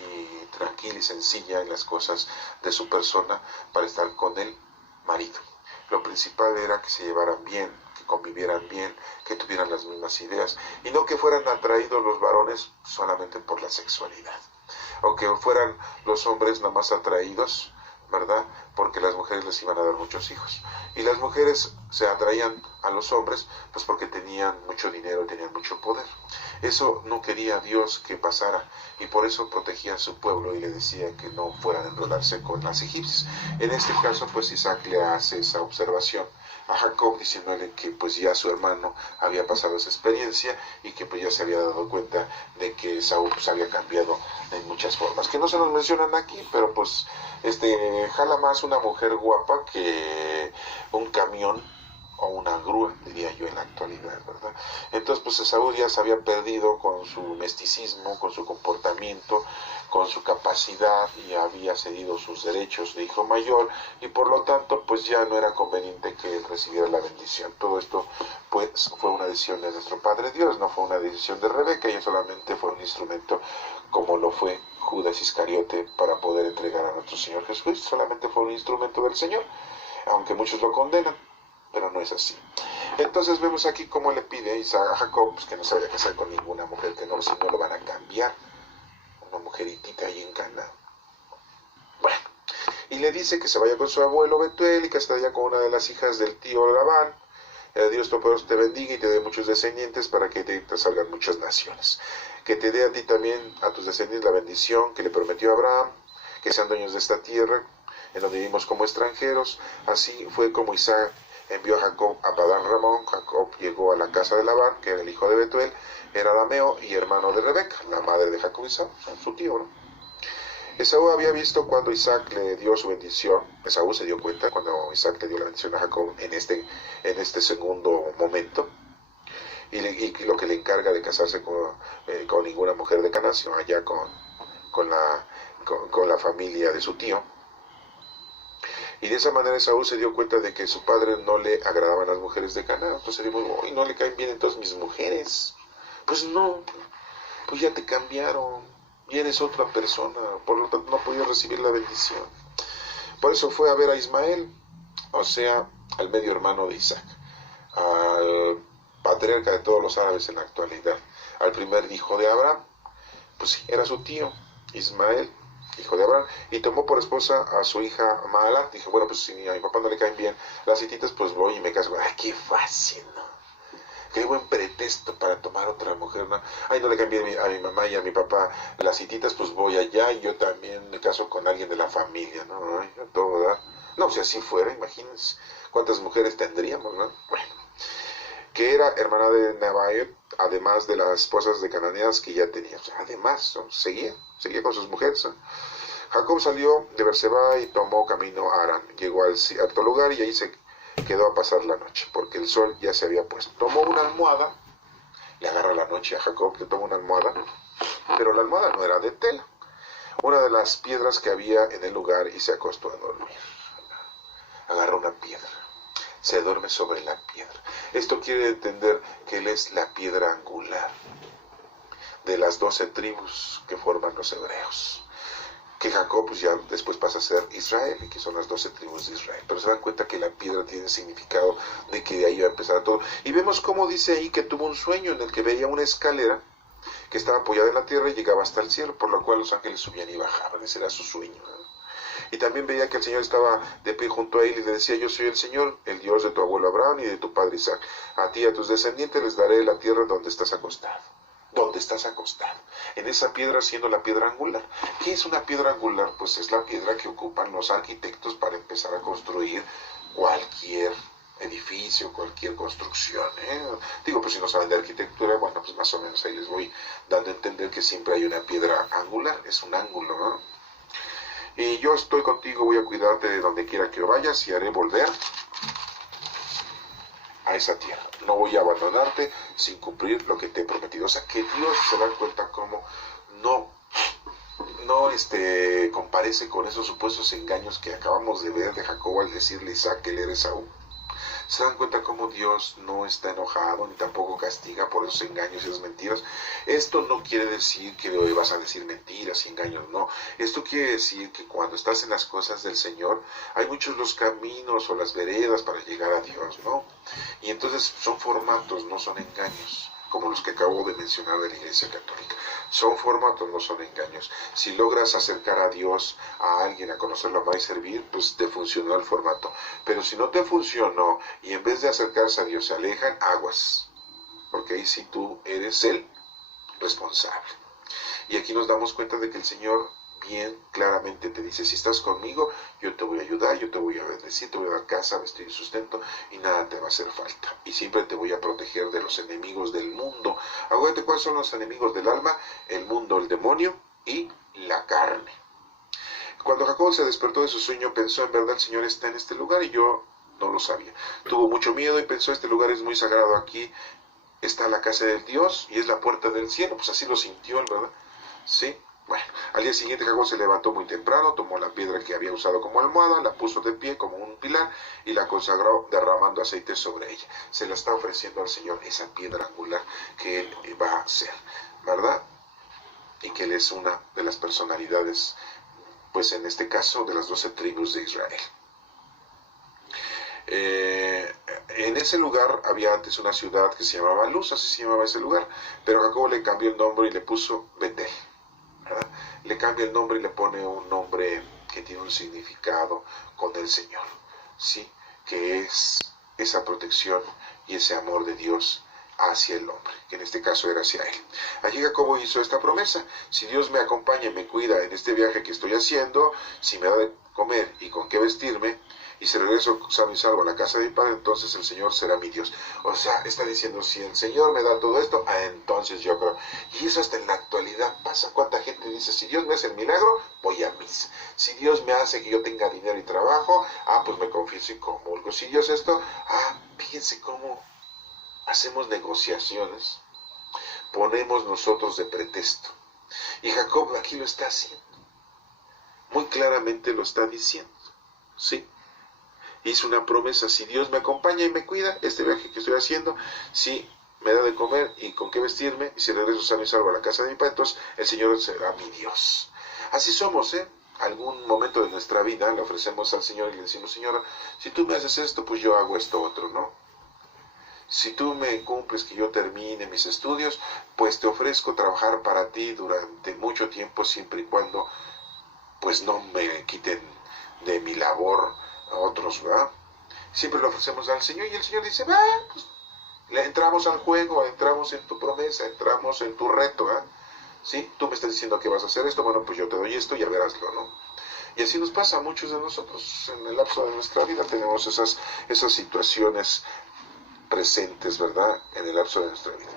tranquila y sencilla en las cosas de su persona para estar con el marido. Lo principal era que se llevaran bien, que convivieran bien, que tuvieran las mismas ideas, y no que fueran atraídos los varones solamente por la sexualidad, o que fueran los hombres nada más atraídos, ¿verdad?, porque las mujeres les iban a dar muchos hijos. Y las mujeres se atraían a los hombres pues porque tenían mucho dinero, tenían mucho poder. Eso no quería Dios que pasara, y por eso protegía a su pueblo y le decía que no fueran a enrolarse con las egipcias. En este caso pues Isaac le hace esa observación a Jacob, diciéndole que pues ya su hermano había pasado esa experiencia y que pues ya se había dado cuenta de que Esaú pues había cambiado en muchas formas, que no se nos mencionan aquí, pero pues jala más una mujer guapa que un camión o una grúa, diría yo en la actualidad, ¿verdad? Entonces pues Esaú ya se había perdido con su misticismo, con su comportamiento, con su capacidad, y había cedido sus derechos de hijo mayor, y por lo tanto pues ya no era conveniente que él recibiera la bendición. Todo esto pues fue una decisión de nuestro Padre Dios, no fue una decisión de Rebeca, ella solamente fue un instrumento, como lo fue Judas Iscariote para poder entregar a nuestro Señor Jesucristo. Solamente fue un instrumento del Señor, aunque muchos lo condenan, pero no es así. Entonces vemos aquí cómo le pide Isaac a Jacob pues, que no se vaya a casar con ninguna mujer, que no, si no lo van a cambiar, una mujeritita ahí en Canaán. Bueno, y le dice que se vaya con su abuelo Betuel y que se vaya con una de las hijas del tío Labán. Dios Todopoderoso te bendiga y te dé muchos descendientes para que te salgan muchas naciones. Que te dé a ti también, a tus descendientes, la bendición que le prometió a Abraham, que sean dueños de esta tierra, en donde vivimos como extranjeros. Así fue como Isaac envió a Jacob a Padán Ramón. Jacob llegó a la casa de Labán, que era el hijo de Betuel, era arameo y hermano de Rebeca, la madre de Jacob y Esaú, su tío, ¿no? Esaú había visto cuando Isaac le dio su bendición. Esaú se dio cuenta cuando Isaac le dio la bendición a Jacob en este segundo momento, y lo que le encarga de casarse con ninguna mujer de Canaán, sino allá con la familia de su tío. Y de esa manera Esaú se dio cuenta de que su padre no le agradaban las mujeres de Canaán. Entonces dijo, y no le caen bien entonces mis mujeres. Pues no, pues ya te cambiaron, y eres otra persona, por lo tanto no podías recibir la bendición. Por eso fue a ver a Ismael, o sea, al medio hermano de Isaac, al patriarca de todos los árabes en la actualidad, al primer hijo de Abraham. Pues sí, era su tío, Ismael, hijo de Abraham, y tomó por esposa a su hija Mahalat. Dije, bueno, pues si a mi papá no le caen bien las hititas, pues voy y me caso. ¡Ay, qué fácil, ¿no? Qué buen pretexto para tomar otra mujer, ¿no? Ay, no le caen bien a mi mamá y a mi papá las hititas, pues voy allá y yo también me caso con alguien de la familia, ¿no? Ay, todo, ¿verdad? No, si así fuera, imagínense cuántas mujeres tendríamos, ¿no? Bueno, que era hermana de Nebaioth, además de las esposas de cananeas que ya tenía. O sea, además, ¿no? seguía con sus mujeres, ¿no? Jacob salió de Berseba y tomó camino a Harán. Llegó al cierto lugar y ahí se quedó a pasar la noche, porque el sol ya se había puesto. Tomó una almohada, le agarra la noche a Jacob, le tomó una almohada, pero la almohada no era de tela, una de las piedras que había en el lugar y se acostó a dormir. Agarra una piedra, se duerme sobre la piedra. Esto quiere entender que él es la piedra angular de las 12 tribus que forman los hebreos. Que Jacob pues ya después pasa a ser Israel, y que son las 12 tribus de Israel. Pero se dan cuenta que la piedra tiene significado de que de ahí va a empezar todo. Y vemos cómo dice ahí que tuvo un sueño en el que veía una escalera que estaba apoyada en la tierra y llegaba hasta el cielo, por lo cual los ángeles subían y bajaban. Ese era su sueño, ¿no? Y también veía que el Señor estaba de pie junto a él y le decía: yo soy el Señor, el Dios de tu abuelo Abraham y de tu padre Isaac. A ti y a tus descendientes les daré la tierra donde estás acostado. Donde estás acostado, en esa piedra, siendo la piedra angular. ¿Qué es una piedra angular? Pues es la piedra que ocupan los arquitectos para empezar a construir cualquier edificio, cualquier construcción, Digo, pues si no saben de arquitectura, bueno, pues más o menos ahí les voy dando a entender que siempre hay una piedra angular, es un ángulo, ¿no? Y yo estoy contigo, voy a cuidarte de donde quiera que vayas y haré volver a esa tierra. No voy a abandonarte sin cumplir lo que te he prometido. O sea, que Dios se da cuenta cómo no comparece con esos supuestos engaños que acabamos de ver de Jacob al decirle a Isaac que él era Esaú. Se dan cuenta cómo Dios no está enojado ni tampoco castiga por esos engaños y esas mentiras. Esto no quiere decir que hoy vas a decir mentiras y engaños, no. Esto quiere decir que cuando estás en las cosas del Señor, hay muchos los caminos o las veredas para llegar a Dios, ¿no? Y entonces son formatos, no son engaños, como los que acabo de mencionar de la Iglesia Católica. Son formatos, no son engaños. Si logras acercar a Dios, a alguien, a conocerlo, amar y servir, pues te funcionó el formato. Pero si no te funcionó y en vez de acercarse a Dios se alejan, aguas. Porque ahí sí tú eres el responsable. Y aquí nos damos cuenta de que el Señor bien claramente te dice: si estás conmigo, yo te voy a ayudar, yo te voy a bendecir, te voy a dar casa, vestir y sustento, y nada te va a hacer falta. Y siempre te voy a proteger de los enemigos del mundo. Acuérdate cuáles son los enemigos del alma: el mundo, el demonio y la carne. Cuando Jacob se despertó de su sueño, pensó: en verdad el Señor está en este lugar y yo no lo sabía. Tuvo mucho miedo y pensó: este lugar es muy sagrado, aquí está la casa del Dios y es la puerta del cielo. Pues así lo sintió, ¿verdad? Sí. Bueno, al día siguiente Jacob se levantó muy temprano, tomó la piedra que había usado como almohada, la puso de pie como un pilar y la consagró derramando aceite sobre ella. Se la está ofreciendo al Señor, esa piedra angular que Él va a ser, ¿verdad? Y que Él es una de las personalidades, pues en este caso, de las 12 tribus de Israel. En ese lugar había antes una ciudad que se llamaba Luz, así se llamaba ese lugar, pero Jacob le cambió el nombre y le puso Betel. ¿Verdad? Le cambia el nombre y le pone un nombre que tiene un significado con el Señor, ¿sí? Que es esa protección y ese amor de Dios hacia el hombre, que en este caso era hacia él. Allí Jacobo hizo esta promesa: si Dios me acompaña y me cuida en este viaje que estoy haciendo, si me da de comer y con qué vestirme, y si regreso sano y salvo a la casa de mi padre, entonces el Señor será mi Dios. O sea, está diciendo: si el Señor me da todo esto, entonces yo creo. Y eso hasta en la actualidad pasa. ¿Cuánta gente dice: si Dios me hace el milagro, voy a misa? Si Dios me hace que yo tenga dinero y trabajo, pues me confieso y comulgo. Si Dios esto, fíjense cómo hacemos negociaciones, ponemos nosotros de pretexto. Y Jacob aquí lo está haciendo. Muy claramente lo está diciendo, ¿sí? Hizo una promesa: si Dios me acompaña y me cuida, este viaje que estoy haciendo, si me da de comer y con qué vestirme, y si regreso sano y salvo a la casa de mi padre, entonces el Señor será mi Dios. Así somos, Algún momento de nuestra vida le ofrecemos al Señor y le decimos: Señor, si tú me haces esto, pues yo hago esto otro, ¿no? Si tú me cumples que yo termine mis estudios, pues te ofrezco trabajar para ti durante mucho tiempo, siempre y cuando pues no me quiten de mi labor a otros, ¿verdad? Siempre lo ofrecemos al Señor y el Señor dice: pues le entramos al juego, entramos en tu promesa, entramos en tu reto, ¿sí? Tú me estás diciendo que vas a hacer esto, bueno, pues yo te doy esto y ya veráslo, ¿no? Y así nos pasa a muchos de nosotros en el lapso de nuestra vida. Tenemos esas situaciones presentes, ¿verdad? En el lapso de nuestra vida.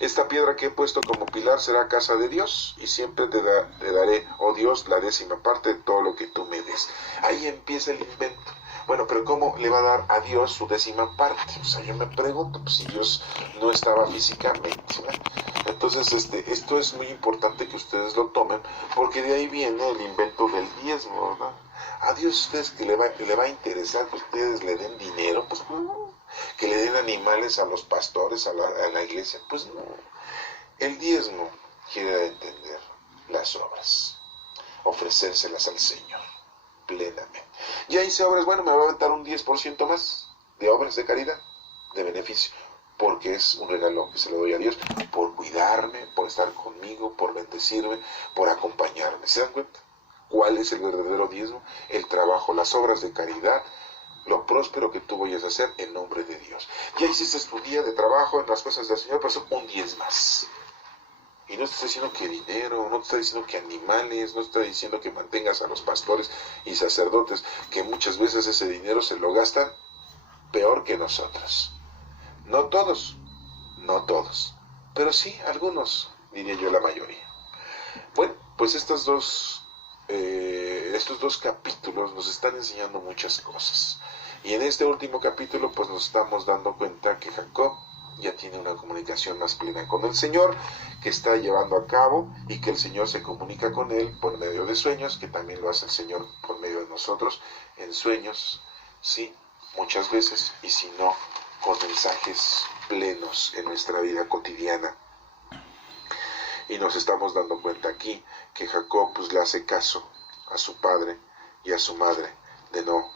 Esta piedra que he puesto como pilar será casa de Dios, y siempre te daré, oh Dios, la 10ª parte de todo lo que tú me des. Ahí empieza el invento. Bueno, pero ¿cómo le va a dar a Dios su 10ª parte? O sea, yo me pregunto, pues si Dios no estaba físicamente, ¿verdad? Entonces, esto es muy importante que ustedes lo tomen, porque de ahí viene el invento del diezmo, ¿verdad? A Dios ustedes que le va a interesar que ustedes le den dinero, pues no. Que le den animales a los pastores, a la iglesia, pues no. El diezmo quiere entender las obras, ofrecérselas al Señor plenamente. Ya hice obras, bueno, me va a aventar un 10% más de obras de caridad, de beneficio, porque es un regalo que se lo doy a Dios, por cuidarme, por estar conmigo, por bendecirme, por acompañarme. ¿Se dan cuenta? ¿Cuál es el verdadero diezmo? El trabajo, las obras de caridad, lo próspero que tú vayas a hacer en nombre de Dios. Ya hiciste tu día de trabajo en las cosas del Señor, pero eso un 10 más. Y no te está diciendo que dinero, no te está diciendo que animales, no te está diciendo que mantengas a los pastores y sacerdotes, que muchas veces ese dinero se lo gastan peor que nosotros. No todos, no todos, pero sí algunos, diría yo la mayoría. Bueno, pues estos dos capítulos nos están enseñando muchas cosas. Y en este último capítulo pues nos estamos dando cuenta que Jacob ya tiene una comunicación más plena con el Señor, que está llevando a cabo, y que el Señor se comunica con él por medio de sueños, que también lo hace el Señor por medio de nosotros en sueños, sí, muchas veces, y si no, con mensajes plenos en nuestra vida cotidiana. Y nos estamos dando cuenta aquí que Jacob pues le hace caso a su padre y a su madre de no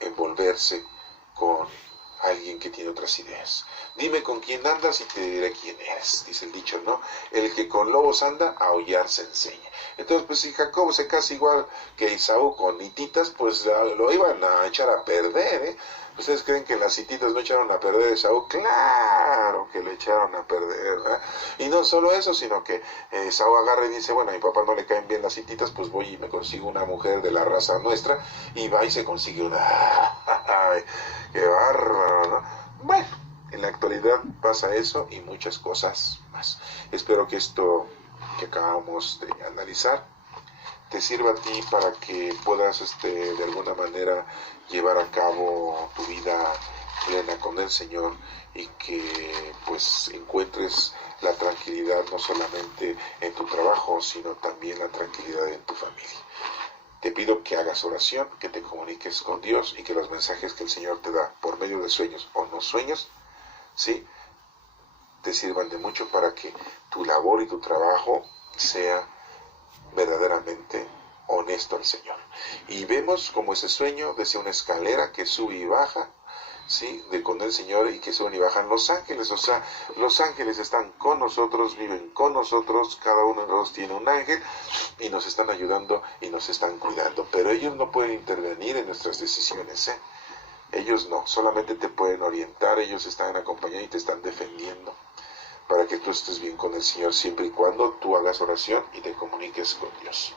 envolverse con alguien que tiene otras ideas. Dime con quién andas y te diré quién eres, dice el dicho, ¿no? El que con lobos anda, a aullar se enseña. Entonces, pues si Jacob se casa igual que Esaú con hititas, pues lo iban a echar a perder, ¿eh? ¿Ustedes creen que las hititas no echaron a perder a Esaú? Claro que le echaron a perder, ¿verdad? Y no solo eso, sino que Esaú agarra y dice, bueno, a mi papá no le caen bien las hititas, pues voy y me consigo una mujer de la raza nuestra, y va y se consigue una... ¡Ay, qué bárbaro, ¿no? Bueno, en la actualidad pasa eso y muchas cosas más. Espero que esto que acabamos de analizar te sirva a ti para que puedas de alguna manera llevar a cabo tu vida plena con el Señor, y que pues encuentres la tranquilidad no solamente en tu trabajo, sino también la tranquilidad en tu familia. Te pido que hagas oración, que te comuniques con Dios, y que los mensajes que el Señor te da por medio de sueños o no sueños, ¿sí?, te sirvan de mucho para que tu labor y tu trabajo sea verdaderamente honesto al Señor. Y vemos como ese sueño desde una escalera que sube y baja, ¿sí?, con el Señor, y que suben y bajan los ángeles. O sea, los ángeles están con nosotros, viven con nosotros, cada uno de nosotros tiene un ángel y nos están ayudando y nos están cuidando, pero ellos no pueden intervenir en nuestras decisiones, ¿eh? Ellos no, solamente te pueden orientar, ellos están acompañando y te están defendiendo para que tú estés bien con el Señor, siempre y cuando tú hagas oración y te comuniques con Dios.